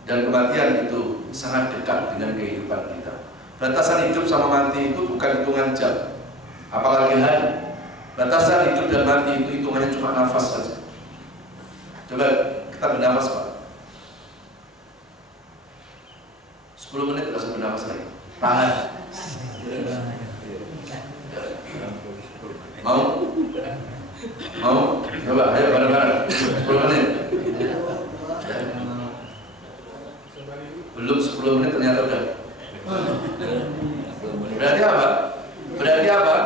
Dan kematian itu sangat dekat dengan kehidupan kita. Batasan hidup sama mati itu bukan hitungan jam, apalagi hari. Batasan hidup dan mati itu hitungannya cuma nafas saja. Coba kita bernafas, Pak. 10 menit langsung bernafas lagi. Tahan. Mau? Coba, ayo bareng-bareng. 10 menit. Belum 10 menit ternyata udah. Berarti apa?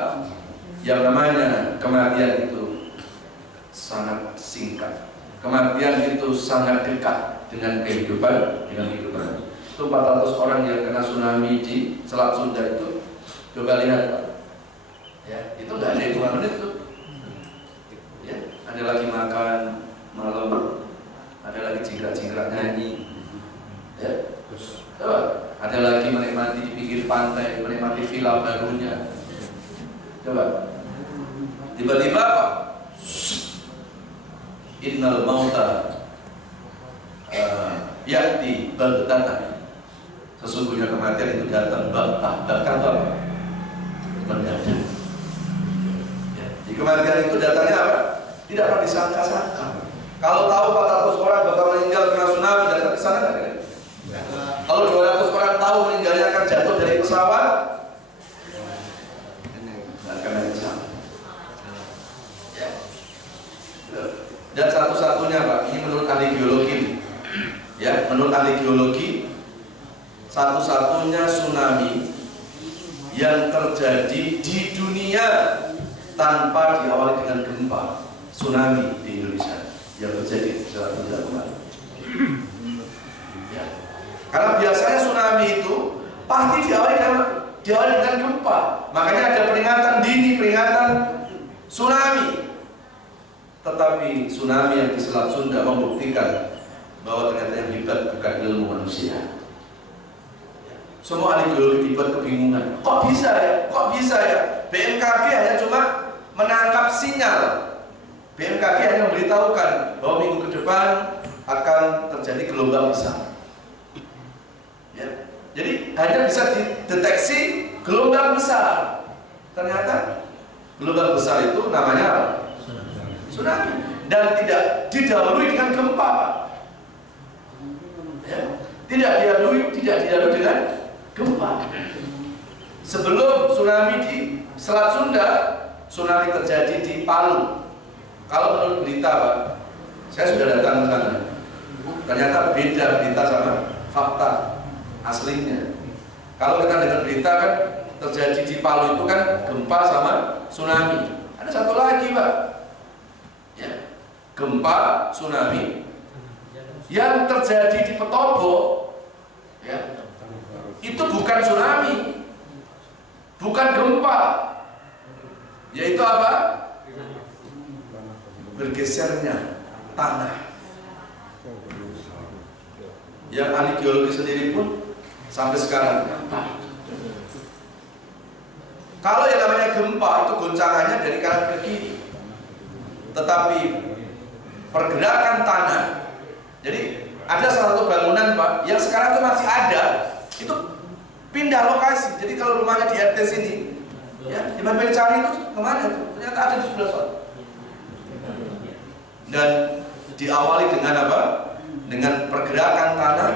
Yang namanya kematian itu sangat singkat. Kematian itu sangat dekat dengan kehidupan. Itu 400 orang yang kena tsunami di Selat Sunda itu. Coba lihat, Pak. Ya, itu nggak ada hitungan menit tuh. Ya, ada lagi makan malam, ada lagi jingkrak-jingkrak nyanyi. Ya, coba. Ada lagi menikmati di pinggir pantai, menikmati villa barunya. Coba. Tiba-tiba apa? Innal mauta ya'ti baghtatan. Sesungguhnya kematian itu datang baghtah. Baghtah apa? Mendadak. Ya, di kematian itu datangnya apa? Tidak pernah disangka-sangka. Kalau tahu 400 orang bakal meninggal karena tsunami, datang ke sana nggak? Kalau 200 orang tahu meninggalnya akan jatuh dari pesawat, nggak akan ada pesawat. Ya. Dan satu-satunya Pak, ini menurut ahli geologi, ya, menurut ahli geologi, satu-satunya tsunami yang terjadi di dunia tanpa diawali dengan gempa, tsunami di Indonesia yang terjadi secara tidak. Ya. Karena biasanya tsunami itu pasti diawali dengan gempa. Makanya ada peringatan dini, peringatan tsunami. Tetapi tsunami yang di Selat Sunda membuktikan bahwa ternyata yang hebat bukan ilmu manusia. Semua ahli geologi dibuat kebingungan. Kok bisa ya? Kok bisa ya? BMKG hanya cuma menangkap sinyal. BMKG hanya memberitahukan bahwa minggu ke depan akan terjadi gelombang besar. Ya. Jadi hanya bisa dideteksi gelombang besar. Ternyata gelombang besar itu namanya apa? Tsunami. Dan tidak didahului dengan gempa. Ya. Tidak didahului dengan gempa. Sebelum tsunami di Selat Sunda, tsunami terjadi di Palu. Kalau menurut berita Pak, saya sudah datang ke sana. Ternyata beda berita sama fakta aslinya. Kalau kita dengar berita kan terjadi di Palu itu kan gempa sama tsunami. Ada satu lagi Pak, ya, gempa tsunami yang terjadi di Petobo, ya, itu bukan tsunami, bukan gempa, yaitu apa? Bergesernya tanah. Yang ahli geologi sendiri pun sampai sekarang gempa. Kalau yang namanya gempa itu goncangannya dari kanan ke kiri, tetapi pergerakan tanah. Jadi ada salah satu bangunan Pak yang sekarang itu masih ada, itu pindah lokasi. Jadi kalau rumahnya di RT sini, ya, di mana cari itu kemana itu? Ternyata ada di sebelah sana. Dan diawali dengan apa? Dengan pergerakan tanah,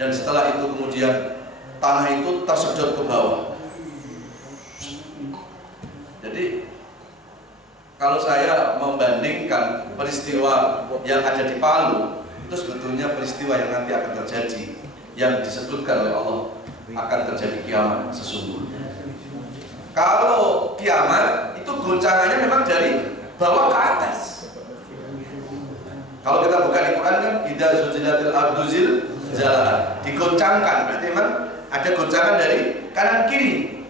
dan setelah itu kemudian tanah itu tersedot ke bawah. Jadi kalau saya membandingkan peristiwa yang ada di Palu, itu sebetulnya peristiwa yang nanti akan terjadi, yang disebutkan oleh Allah akan terjadi kiamat sesungguhnya. Kalau kiamat itu goncangannya memang dari bawah ke atas. Kalau kita buka di Quran kan idza zulzilatil ardu zilzalaha, digoncangkan, berarti memang ada goncangan dari kanan kiri.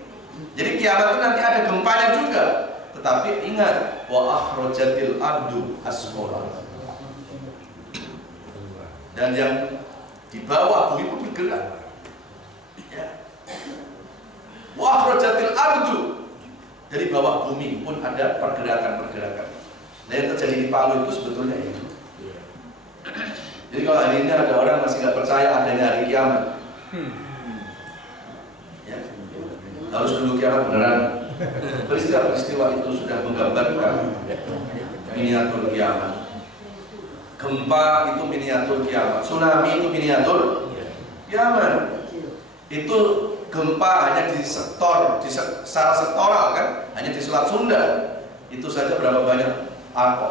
Jadi kiamat itu nanti ada gempanya juga. Tetapi ingat, wa akhrajatil ardu asqalaha. Dan yang di bawah bumi pun bergerak. Ya. Wa akhrajatil ardu. Dari bawah bumi pun ada pergerakan-pergerakan. Nah, yang terjadi di Palu itu sebetulnya itu. Jadi kalau hari ini ada orang masih nggak percaya adanya hari kiamat, ya, harus dulu kiamat beneran. Peristiwa-peristiwa itu sudah menggambarkan miniatur kiamat. Gempa itu miniatur kiamat, tsunami itu miniatur kiamat. Itu gempa hanya di sektor, secara sektoral kan, hanya di Selat Sunda. Itu saja berapa banyak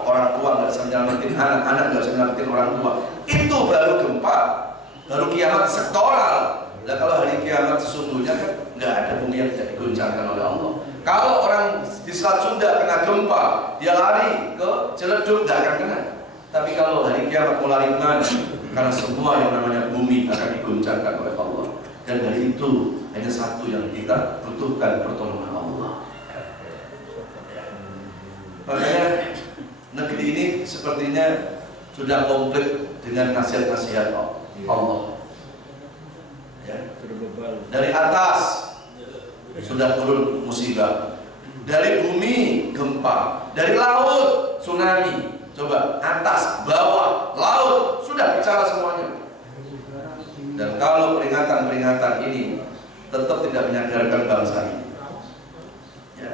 orang tua nggak bisa nyelamatin anak nggak bisa nyelamatin orang tua. Itu baru gempa, baru kiamat sektoral. Nah kalau hari kiamat sesungguhnya kan nggak ada bumi yang tidak diguncangkan oleh Allah. Kalau orang di Selat Sunda kena gempa, dia lari ke Ciledug, nggak akan kena. Tapi kalau hari kiamat mau lari kemana? Karena semua yang namanya bumi akan diguncangkan oleh Allah. Dan dari itu hanya satu yang kita butuhkan, pertolongan Allah. Makanya negeri ini sepertinya sudah komplit dengan nasihat-nasihat Allah. Ya. Dari atas sudah turun musibah, dari bumi gempa, dari laut tsunami. Coba atas, bawah, laut sudah bicara semuanya. Dan kalau peringatan-peringatan ini tetap tidak menyadarkan bangsa ini, ya,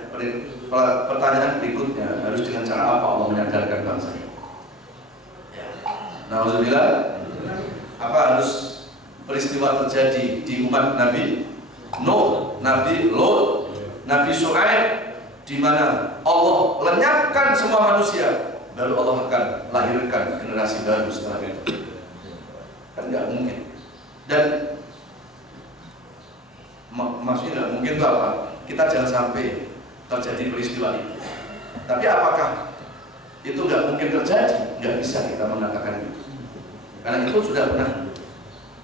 pertanyaan berikutnya harus dengan cara apa Allah menyadarkan bangsa ini? Ya. Nauzubillah, apa harus peristiwa terjadi di umat Nabi Nuh, Nabi Lot, Nabi Syuaib, di mana Allah lenyapkan semua manusia, baru Allah akan lahirkan generasi baru setelah itu? Kan nggak mungkin. Dan maksudnya nggak mungkin itu apa? Kita jangan sampai terjadi peristiwa itu. Tapi apakah itu nggak mungkin terjadi? Nggak bisa kita mengatakan itu, karena itu sudah pernah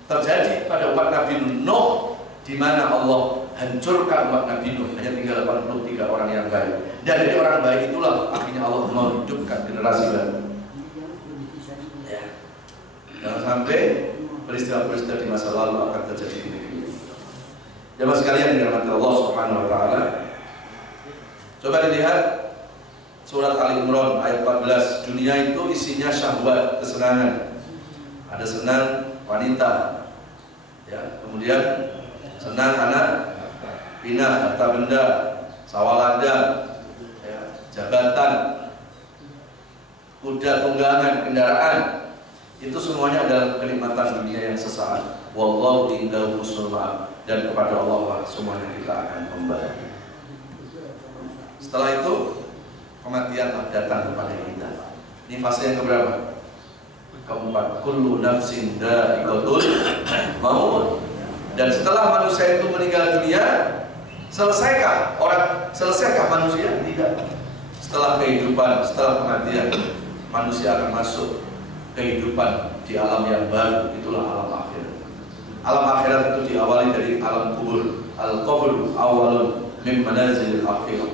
terjadi pada umat Nabi Nuh, di mana Allah hancurkan umat Nabi Nuh, hanya tinggal 83 orang yang baik. Dan dari orang baik itulah akhirnya Allah menghidupkan generasi baru. Ya. Jangan sampai peristiwa-peristiwa di masa lalu akan terjadi di negeri ini. Jamaah sekalian yang dirahmati Allah Subhanahu wa taala. Coba dilihat surat Ali Imran ayat 14. Dunia itu isinya syahwat, kesenangan. Ada senang wanita. Ya, kemudian senang anak, pindah, harta benda, sawah ladang, ya, jabatan, kuda tunggangan, kendaraan. Itu semuanya adalah kenikmatan dunia yang sesaat. Wallahu indahu husnul ma'ab, dan kepada Allah lah semuanya kita akan kembali. Setelah itu kematian datang kepada kita. Ini fase yang keberapa? Keempat. Kullu nafsin dha'iqatul maut. Dan setelah manusia itu meninggal dunia, selesaikah manusia? Tidak. Setelah kehidupan, setelah kematian, manusia akan masuk kehidupan di alam yang baru, itulah alam akhirat. Alam akhirat itu diawali dari alam kubur. Al-qabru awalun min manazilil akhirah.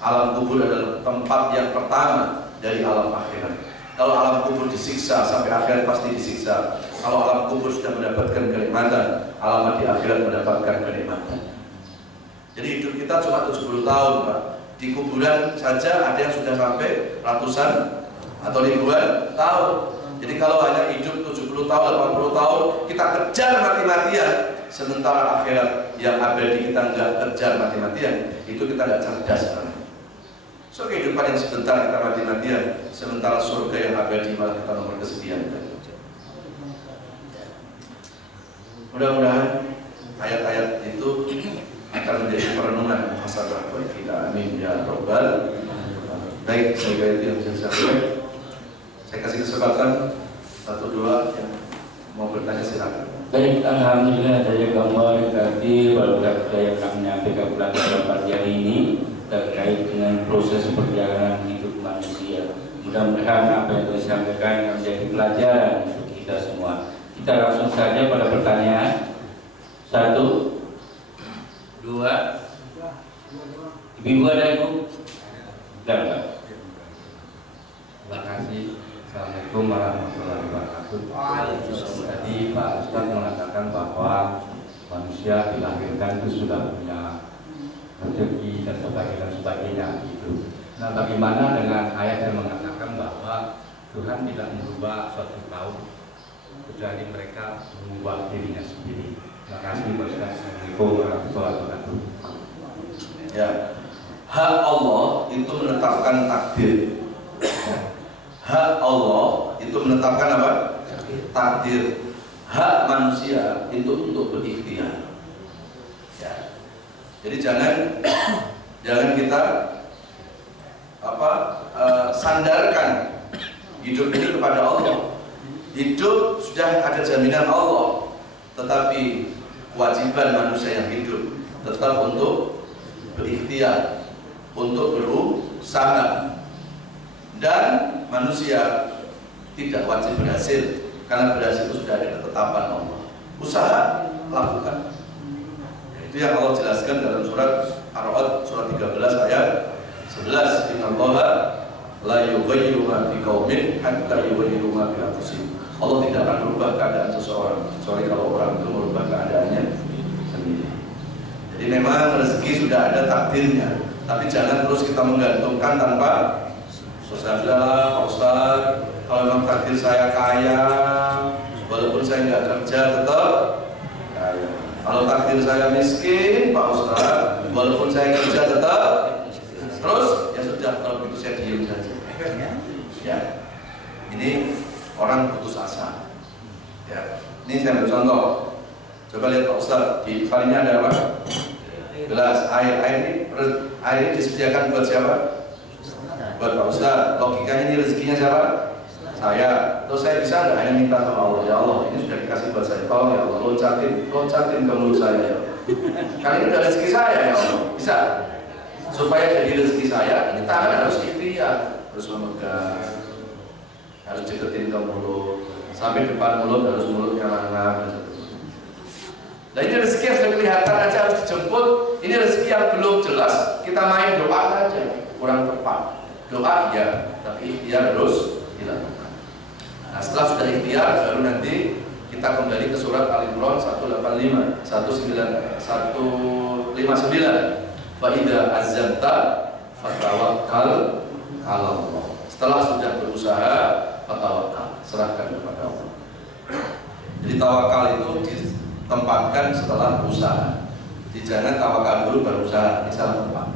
Alam kubur adalah tempat yang pertama dari alam akhirat. Kalau alam kubur disiksa, sampai akhirat pasti disiksa. Kalau alam kubur sudah mendapatkan kenikmatan, alamat di akhirat mendapatkan kenikmatan. Jadi hidup kita cuma 70 tahun, Pak. Di kuburan saja ada yang sudah sampai ratusan atau ribuan tahun. Jadi kalau hanya hidup 70 tahun, 80 tahun, kita kejar mati-matian, sementara akhirat yang abadi kita nggak kejar mati-matian, itu kita nggak cerdas. So kehidupan yang sebentar kita mati-matian, sementara surga yang abadi malah kita nomor kesekian. Mudah-mudahan ayat-ayat itu akan menjadi perenungan muhasabah bagi kita. Amin ya robbal. Baik, saya itu yang bisa saya sampaikan. Saya kasih kesempatan 1-2 yang mau bertanya, silakan. Baik, alhamdulillah dari gambar tadi barulah saya akan menyampaikan pelajaran pagi hari ini terkait dengan proses perjalanan hidup manusia. Mudah-mudahan apa yang disampaikan akan menjadi pelajaran untuk kita semua. Kita langsung saja pada pertanyaan. 1, 2. Ibu ada ibu? Enggak. Terima kasih. Assalamualaikum warahmatullahi wabarakatuh. Tadi Pak Ustaz mengatakan bahwa manusia dilahirkan itu sudah punya rezeki dan sebagainya gitu. Nah, bagaimana dengan ayat yang mengatakan bahwa Tuhan tidak merubah suatu kaum kecuali mereka mengubah dirinya sendiri. Terima kasih Pak Ustaz. Assalamualaikum warahmatullahi wabarakatuh. Ya, hak Allah itu menetapkan takdir. Hak Allah itu menetapkan apa? Takdir. Hak manusia itu untuk berikhtiar. Ya. Jadi jangan kita sandarkan hidup ini kepada Allah. Hidup sudah ada jaminan Allah, tetapi kewajiban manusia yang hidup tetap untuk berikhtiar, untuk berusaha. Dan manusia tidak wajib berhasil, karena berhasil itu sudah ada ketetapan Allah. Usaha, lakukan. Itu yang Allah jelaskan dalam surat Ar-Ra'd surat 13 ayat 11. Innallaha La yughayyiru ma biqaumin hatta yughayyiru ma bi anfusihim. Allah tidak akan merubah keadaan seseorang kecuali kalau orang itu merubah keadaannya sendiri. Jadi memang rezeki sudah ada takdirnya, tapi jangan terus kita menggantungkan tanpa Ustaz, Pak Ustaz, kalau memang takdir saya kaya, walaupun saya nggak kerja tetap kaya. Kalau takdir saya miskin, Pak Ustaz, walaupun saya kerja tetap. Terus ya sudah, kalau begitu saya diam saja. Ya, ini orang putus asa. Ya, ini saya ambil contoh. Coba lihat Pak Ustaz, di kalinya ada apa? Gelas air. Air ini disediakan buat siapa? Buat Pak Ustaz. Logikanya ini rezekinya siapa? Saya. Terus saya bisa nggak hanya minta sama Allah, ya Allah ini sudah dikasih buat saya, tolong ya Allah loncatin ke mulut saya ya. Kali ini udah rezeki saya ya Allah, bisa. Supaya jadi rezeki saya, ini tangan harus ikhtiar, harus memegang, harus deketin ke mulut, sampai depan mulut harus mulutnya hangat. Nah ini rezeki yang sudah kelihatan aja harus dijemput. Ini rezeki yang belum jelas, kita main doa aja, kurang tepat. Doa iya, tapi ikhtiar harus dilakukan. Nah setelah sudah ikhtiar, baru nanti kita kembali ke surat Al-Imran 185, 159. Fa'idha azabta fatawakkal ala Allah. Setelah sudah berusaha, fatawakal, serahkan kepada Allah. Jadi tawakal itu ditempatkan setelah usaha. Jangan tawakal dulu baru usaha, ini salah tempat.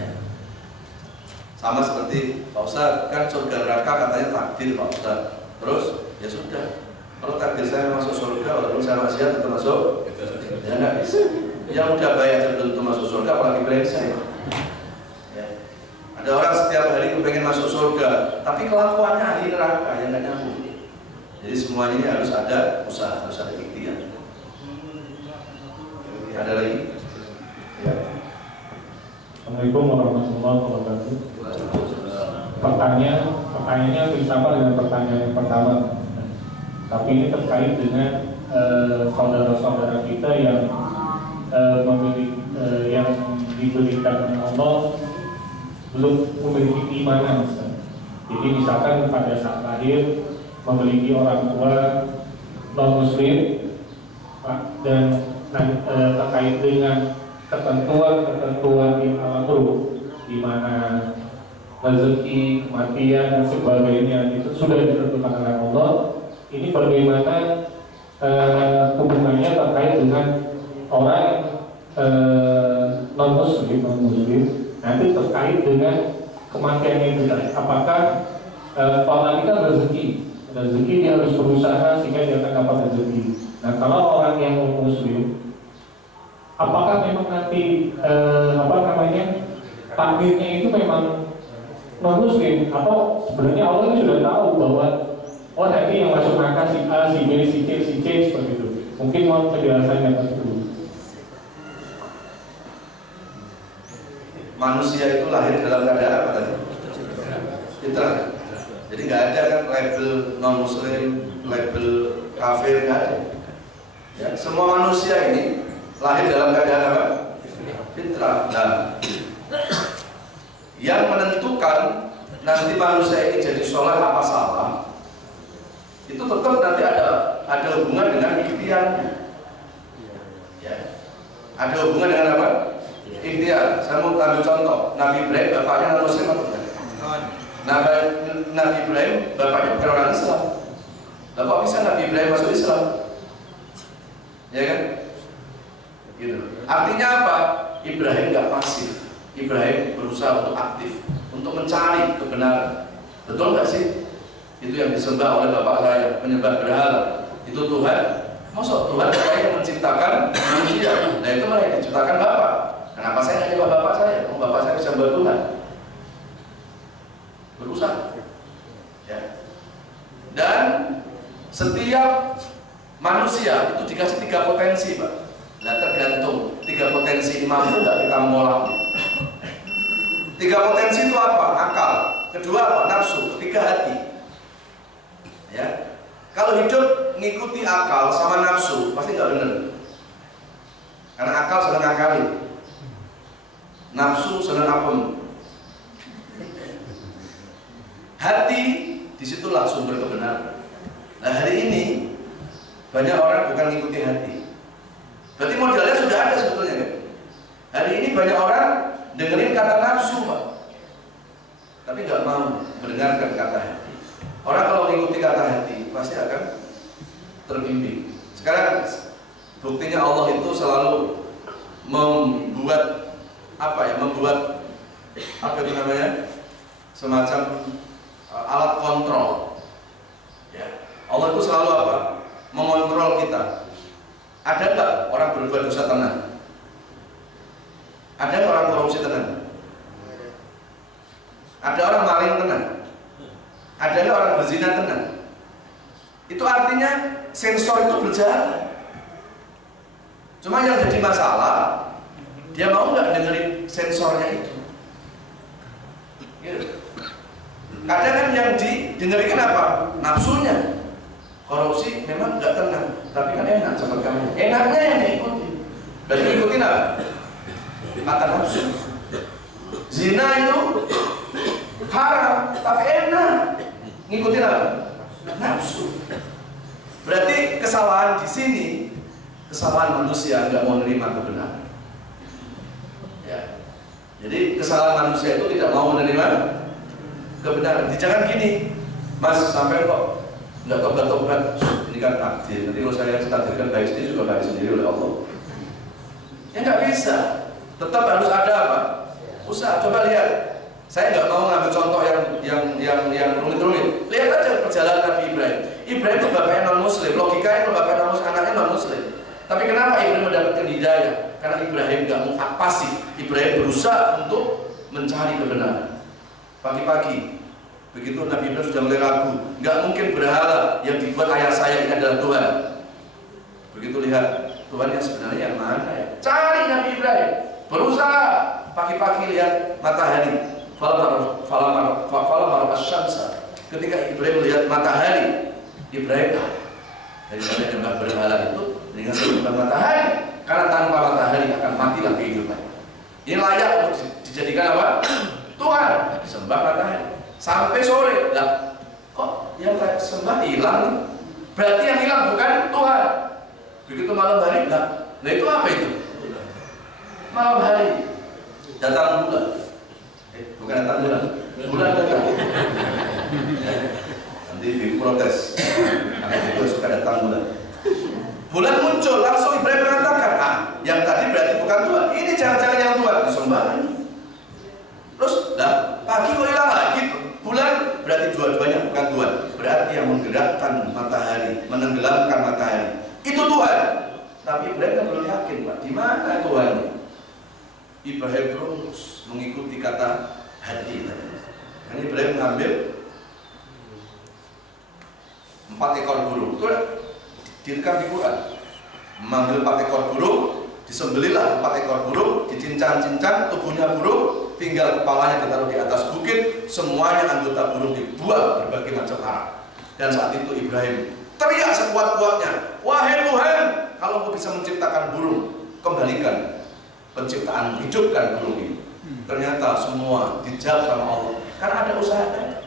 Ya. Sama seperti Pak Ustaz, kan surga neraka katanya takdir Pak Ustaz. Terus ya sudah, kalau takdir saya masuk surga, walaupun saya maksiat tetap masuk, ya nggak bisa. Yang udah baik aja belum tentu masuk surga, apalagi brengsek. Ya. Ada orang setiap hari kepengen masuk surga, tapi kelakuannya ahli neraka yang nggak nyambung. Jadi semuanya ini harus ada usaha, harus ada ikhtiar. Ada lagi? Ya. Assalamualaikum warahmatullahi wabarakatuh. Pertanyaannya bersama dengan pertanyaan yang pertama, tapi ini terkait dengan saudara-saudara kita yang yang diberikan Allah belum memiliki keimanan. Jadi misalkan pada saat lahir memiliki orang tua non muslim dan terkait dengan ketentuan di alam ruh, di mana rezeki, kematian dan sebagainya itu sudah ditentukan oleh Allah. Ini bagaimana hubungannya terkait dengan orang non muslim nanti terkait dengan kematian itu tadi. Apakah kalau tadi kan rezeki dia harus berusaha sehingga dia akan dapat rezeki. Nah kalau orang yang non muslim, apakah memang nanti takdirnya itu memang non muslim atau sebenarnya Allah ini sudah tahu bahwa oh nanti yang masuk neraka si A, si B, si C seperti itu. Mungkin mau penjelasannya dulu. Manusia itu lahir dalam keadaan apa tadi? Fitrah. Jadi nggak ada kan label non muslim, label kafir, nggak ada. Ya, semua manusia ini lahir dalam keadaan apa? Fitrah. Nah, yang menentukan nanti manusia ini jadi soleh apa salah, itu tetap nanti ada hubungan dengan ikhtiarnya. Ya, ada hubungan dengan apa? Ikhtiar. Saya mau ambil contoh. Nabi Ibrahim bapaknya non muslim atau bukan? Nabi Ibrahim bapaknya bukan orang Islam. Lalu kok bisa Nabi Ibrahim masuk Islam? Ya kan? Gitu. Artinya apa? Ibrahim nggak pasif. Ibrahim berusaha untuk aktif, untuk mencari kebenaran. Betul nggak sih? Itu yang disembah oleh bapak saya, menyembah berhala. Itu Tuhan. Maksud Tuhan yang menciptakan manusia. Nah itu malah yang diciptakan bapak. Kenapa saya nggak nyembah bapak saya? Oh, bapak saya bisa nyembah Tuhan. Berusaha. Ya. Dan setiap manusia itu dikasih 3 potensi, Pak. Nah tergantung 3 potensi mampu nggak kita mengolah. 3 potensi itu apa? Akal. Kedua apa? Nafsu. Ketiga hati. Ya. Kalau hidup ngikuti akal sama nafsu pasti nggak benar. Karena akal senang ngakali, nafsu senang apem. Hati disitulah sumber kebenaran. Nah hari ini banyak orang bukan ngikuti hati. Berarti modalnya sudah ada sebetulnya kan? Hari ini banyak orang dengerin kata nafsu Pak, tapi nggak mau mendengarkan kata hati. Orang kalau mengikuti kata hati pasti akan terbimbing. Sekarang buktinya Allah itu selalu membuat membuat semacam alat kontrol. Ya. Allah itu selalu mengontrol kita. Ada nggak orang berbuat dosa tenang? Ada nggak orang korupsi tenang? Ada orang maling tenang? Ada nggak orang berzina tenang? Itu artinya sensor itu berjalan. Cuma yang jadi masalah, dia mau nggak dengerin sensornya itu? Kadang kan yang didengerin apa? Nafsunya. Korupsi memang nggak tenang, tapi kan enak sama kamu. Enaknya yang diikuti. Berarti ikutin apa? Kata nafsu. Zina itu haram, tapi enak. Ngikutin apa? Nafsu. Berarti kesalahan di sini, kesalahan manusia nggak mau menerima kebenaran. Ya. Jadi kesalahan manusia itu tidak mau menerima kebenaran. Jangan gini, Mas sampai kok nggak tobat-tobat, ini kan takdir. Nanti kalau saya takdirkan baik sendiri juga baik sendiri oleh Allah. Ya nggak bisa. Tetap harus ada apa? Usaha. Coba lihat. Saya nggak mau ngambil contoh yang rumit-rumit. Lihat aja perjalanan Nabi Ibrahim. Ibrahim itu bapaknya non Muslim. Logikanya kalau bapaknya non Muslim, anaknya non Muslim. Tapi kenapa Ibrahim mendapatkan hidayah? Karena Ibrahim nggak mau pasif. Ibrahim berusaha untuk mencari kebenaran. Pagi-pagi, begitu Nabi Ibrahim sudah mulai ragu, nggak mungkin berhala yang dibuat ayah saya ini adalah Tuhan. Begitu lihat Tuhan yang sebenarnya yang mana ya? Cari Nabi Ibrahim, berusaha. Pagi-pagi lihat matahari. Falamar asyamsa. Ketika Ibrahim melihat matahari, Ibrahim daripada nyembah berhala itu dengan menyembah matahari, karena tanpa matahari akan matilah kehidupan. Ini layak untuk dijadikan apa? Tuhan. Sembah matahari sampai sore. Lah, kok yang sembah hilang? Berarti yang hilang bukan Tuhan. Begitu malam hari, lah itu apa itu? Malam hari datang bulan. Bukan datang bulan. Bulan datang. Nanti diprotes. Karena itu suka datang bulan. Bulan muncul, langsung Ibrahim mengatakan, yang tadi berarti bukan Tuhan. Ini jangan-jangan yang Tuhan disembah. Terus, pagi kok hilang lagi. Bulan berarti dua-duanya bukan Tuhan. Berarti yang menggerakkan matahari, menenggelamkan matahari, itu Tuhan. Tapi Ibrahim kan belum yakin, Pak. Di mana Tuhan? Ibrahim terus mengikuti kata hati tadi. Kan Ibrahim mengambil 4 ekor burung. Itu direkam di Quran. Mengambil 4 ekor burung, disembelihlah 4 ekor burung, dicincang-cincang tubuhnya burung, tinggal kepalanya ditaruh di atas bukit, semuanya anggota burung dibuang berbagai macam arah. Dan saat itu Ibrahim teriak sekuat-kuatnya, wahai Tuhan, kalau Engkau bisa menciptakan burung, kembalikan penciptaan, hidupkan burung ini. Ternyata semua dijawab sama Allah, karena ada usaha tadi.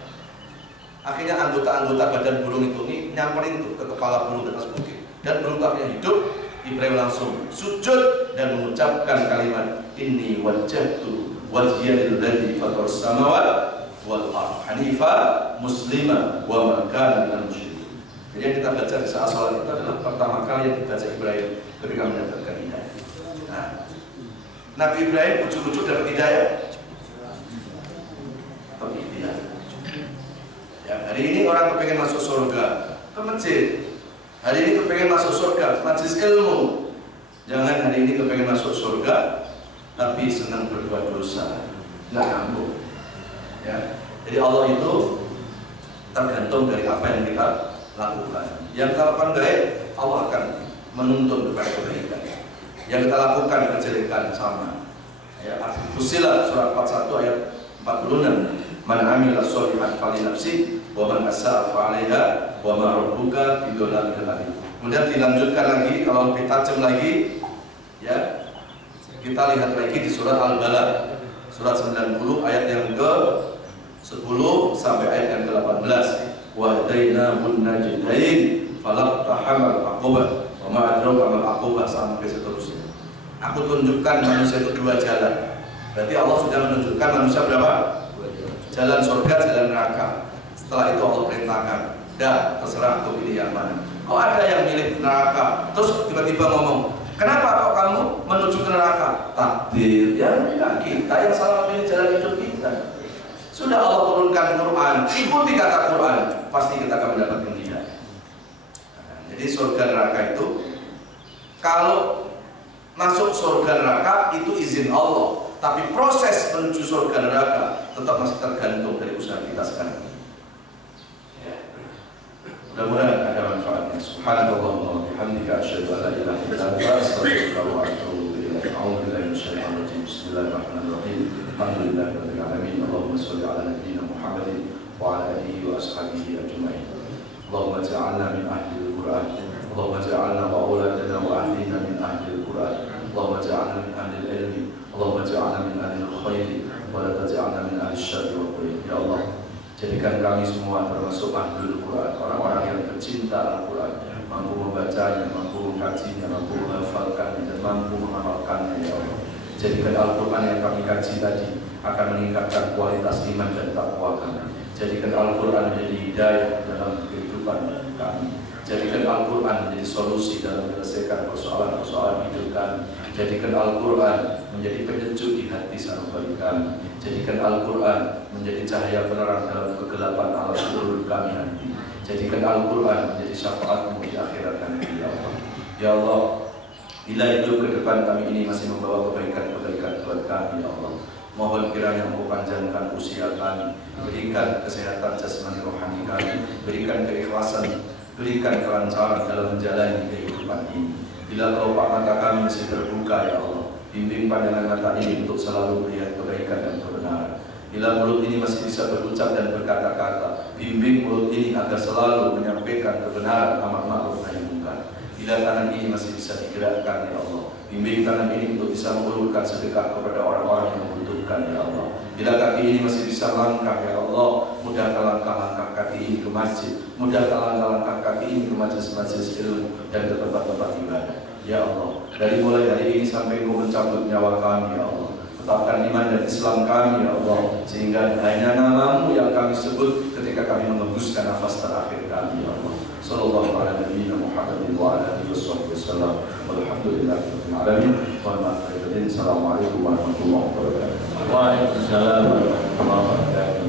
Akhirnya anggota-anggota badan burung itu nyamperin tuh ke kepala burung di atas bukit, dan burung akhirnya hidup. Ibrahim langsung sujud dan mengucapkan kalimat inni wajjahtu wajhiya lilladzi fatara samawati wal ardh hanifa muslima wa ma kana minal musyrikin. Jadi yang kita baca di saat salat itu adalah pertama kali yang dibaca Ibrahim ketika mendapatkan hidayah. Nah, Nabi Ibrahim ujuk-ujuk dapat hidayah. Tidak. Ya, hari ini orang kepengen masuk surga ke masjid. Hari ini kepengen masuk surga majelis ilmu. Jangan hari ini kepengen masuk surga tapi senang berbuat dosa, nggak nyambung. Ya, jadi Allah itu tergantung dari apa yang kita lakukan. Yang kita lakukan baik, Allah akan menuntun kepada kebaikan. Yang kita lakukan kejelekan sama. Ya, Fussilat surat 41 ayat 46. Man amila sholihan falinafsi wa man asaa fa'alaiha wa ma rabbuka bidzalamil abid. Kemudian dilanjutkan lagi, kalau lebih tajam lagi, ya kita lihat lagi di surat Al-Balad surat 90 ayat yang ke 10 sampai ayat yang ke-18. Wa hadainahun najdain falaqtahamal aqabah wa ma adraka mal aqabah sampai seterusnya. Aku tunjukkan manusia itu dua jalan. Berarti Allah sudah menunjukkan manusia berapa? Jalan surga, jalan neraka. Setelah itu Allah perintahkan, dah terserah untuk pilih yang mana. Kok ada yang milih neraka, terus tiba-tiba ngomong, kenapa kok kamu menuju ke neraka? Takdir, ya enggak, kita yang salah pilih jalan hidup kita. Sudah Allah turunkan Quran, ikuti kata Quran, pasti kita akan mendapatkan hidayah. Jadi surga neraka itu, kalau masuk surga neraka itu izin Allah, tapi proses menuju surga neraka tetap masih tergantung dari usaha kita sekarang. Mudah-mudahan ada manfaatnya. Subhanallahumma wa bihamdika asyhadu an la ilaha illa anta astaghfiruka wa atubu ilaik. A'udzu billahi minasyaitonir rajim. Bismillahirrahmanirrahim. Alhamdulillahirabbil alamin. Allahumma shalli ala nabiyyina Muhammadin wa ala alihi wa ashabihi ajma'in. Allahumma ja'alna min ahlil Qur'an. Allahumma ja'alna wa auladana wa ahlina min ahlil Qur'an. Allahumma ja'alna min ahlil ilmi. Allahumma ja'alna min ahlil khairi wa la taj'alna min ahlil syarri wa dhulm. Ya Allah, jadikan kami semua termasuk ahlul Quran, orang-orang yang pecinta Al-Quran, mampu membacanya, mampu mengkajinya, mampu menghafalkannya, dan mampu mengamalkannya. Ya Allah, jadikan Al-Quran yang kami kaji tadi akan meningkatkan kualitas iman dan takwa kami. Jadikan Al-Quran menjadi hidayah dalam kehidupan kami. Jadikan Al-Quran menjadi solusi dalam menyelesaikan persoalan-persoalan hidup kami. Jadikan Al-Quran menjadi penyejuk di hati sanubari kami. Jadikan Al-Quran menjadi cahaya penerang dalam kegelapan alam turun kami nanti. Jadikan Al-Quran menjadi syafaatmu di akhirat nanti. Ya Allah, ya Allah, bila hidup ke depan kami ini masih membawa kebaikan-kebaikan buat kami. Ya Allah, mohon kiranya Engkau panjangkan usia kami, berikan kesehatan jasmani rohani kami, berikan keikhlasan, berikan kelancaran dalam menjalani kehidupan ini. Bila kelopak mata kami masih terbuka, ya Allah, bimbing pandangan mata ini untuk selalu melihat kebaikan dan kebenaran. Bila mulut ini masih bisa berucap dan berkata-kata, bimbing mulut ini agar selalu menyampaikan kebenaran, amar ma'ruf nahi munkar. Bila tangan ini masih bisa digerakkan, ya Allah, bimbing tangan ini untuk bisa mengulurkan sedekah kepada orang-orang yang membutuhkan, ya Allah. Bila kaki ini masih bisa langkah, ya Allah, mudahkan langkah-langkah kaki ini ke masjid, mudahkan langkah-langkah kaki ini ke majelis-majelis ilmu dan ke tempat-tempat ibadah. Ya Allah, dari mulai hari ini sampai Engkau mencabut nyawa kami, ya Allah, tetapkan iman dan Islam kami, ya Allah, sehingga hanya nama-Mu yang kami sebut ketika kami mengembuskan nafas terakhir kami, ya Allah. Sallallahu alaihi wa alihi wasallam. Walhamdulillahirabbil alamin. Assalamualaikum warahmatullahi wabarakatuh. Waalaikumsalam warahmatullahi wabarakatuh.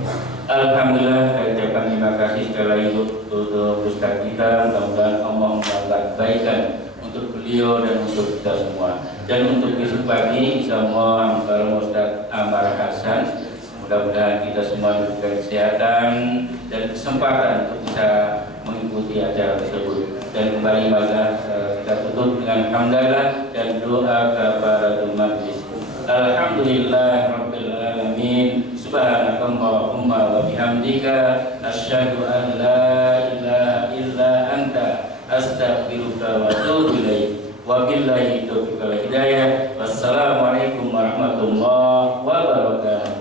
Alhamdulillah, saya ucapkan terima kasih sekali lagi untuk Ustaz kita. Mudah-mudahan Allah membawa kebaikan untuk beliau dan untuk kita semua. Dan untuk besok pagi, insyaallah kalau Ustaz Amar Hasan, mudah-mudahan kita semua diberikan kesehatan dan kesempatan untuk bisa mengikuti acara tersebut. Dan kembali maka kita tutup dengan hamdalah dan doa kepada majlis. Alhamdulillah rabbil alamin. Subhanakallahumma wa bihamdika asyhadu an la ilaha illa anta astaghfiruka wa atubu ilaik. Wabillahi taufiq wal hidayah. Wassalamualaikum warahmatullahi wabarakatuh.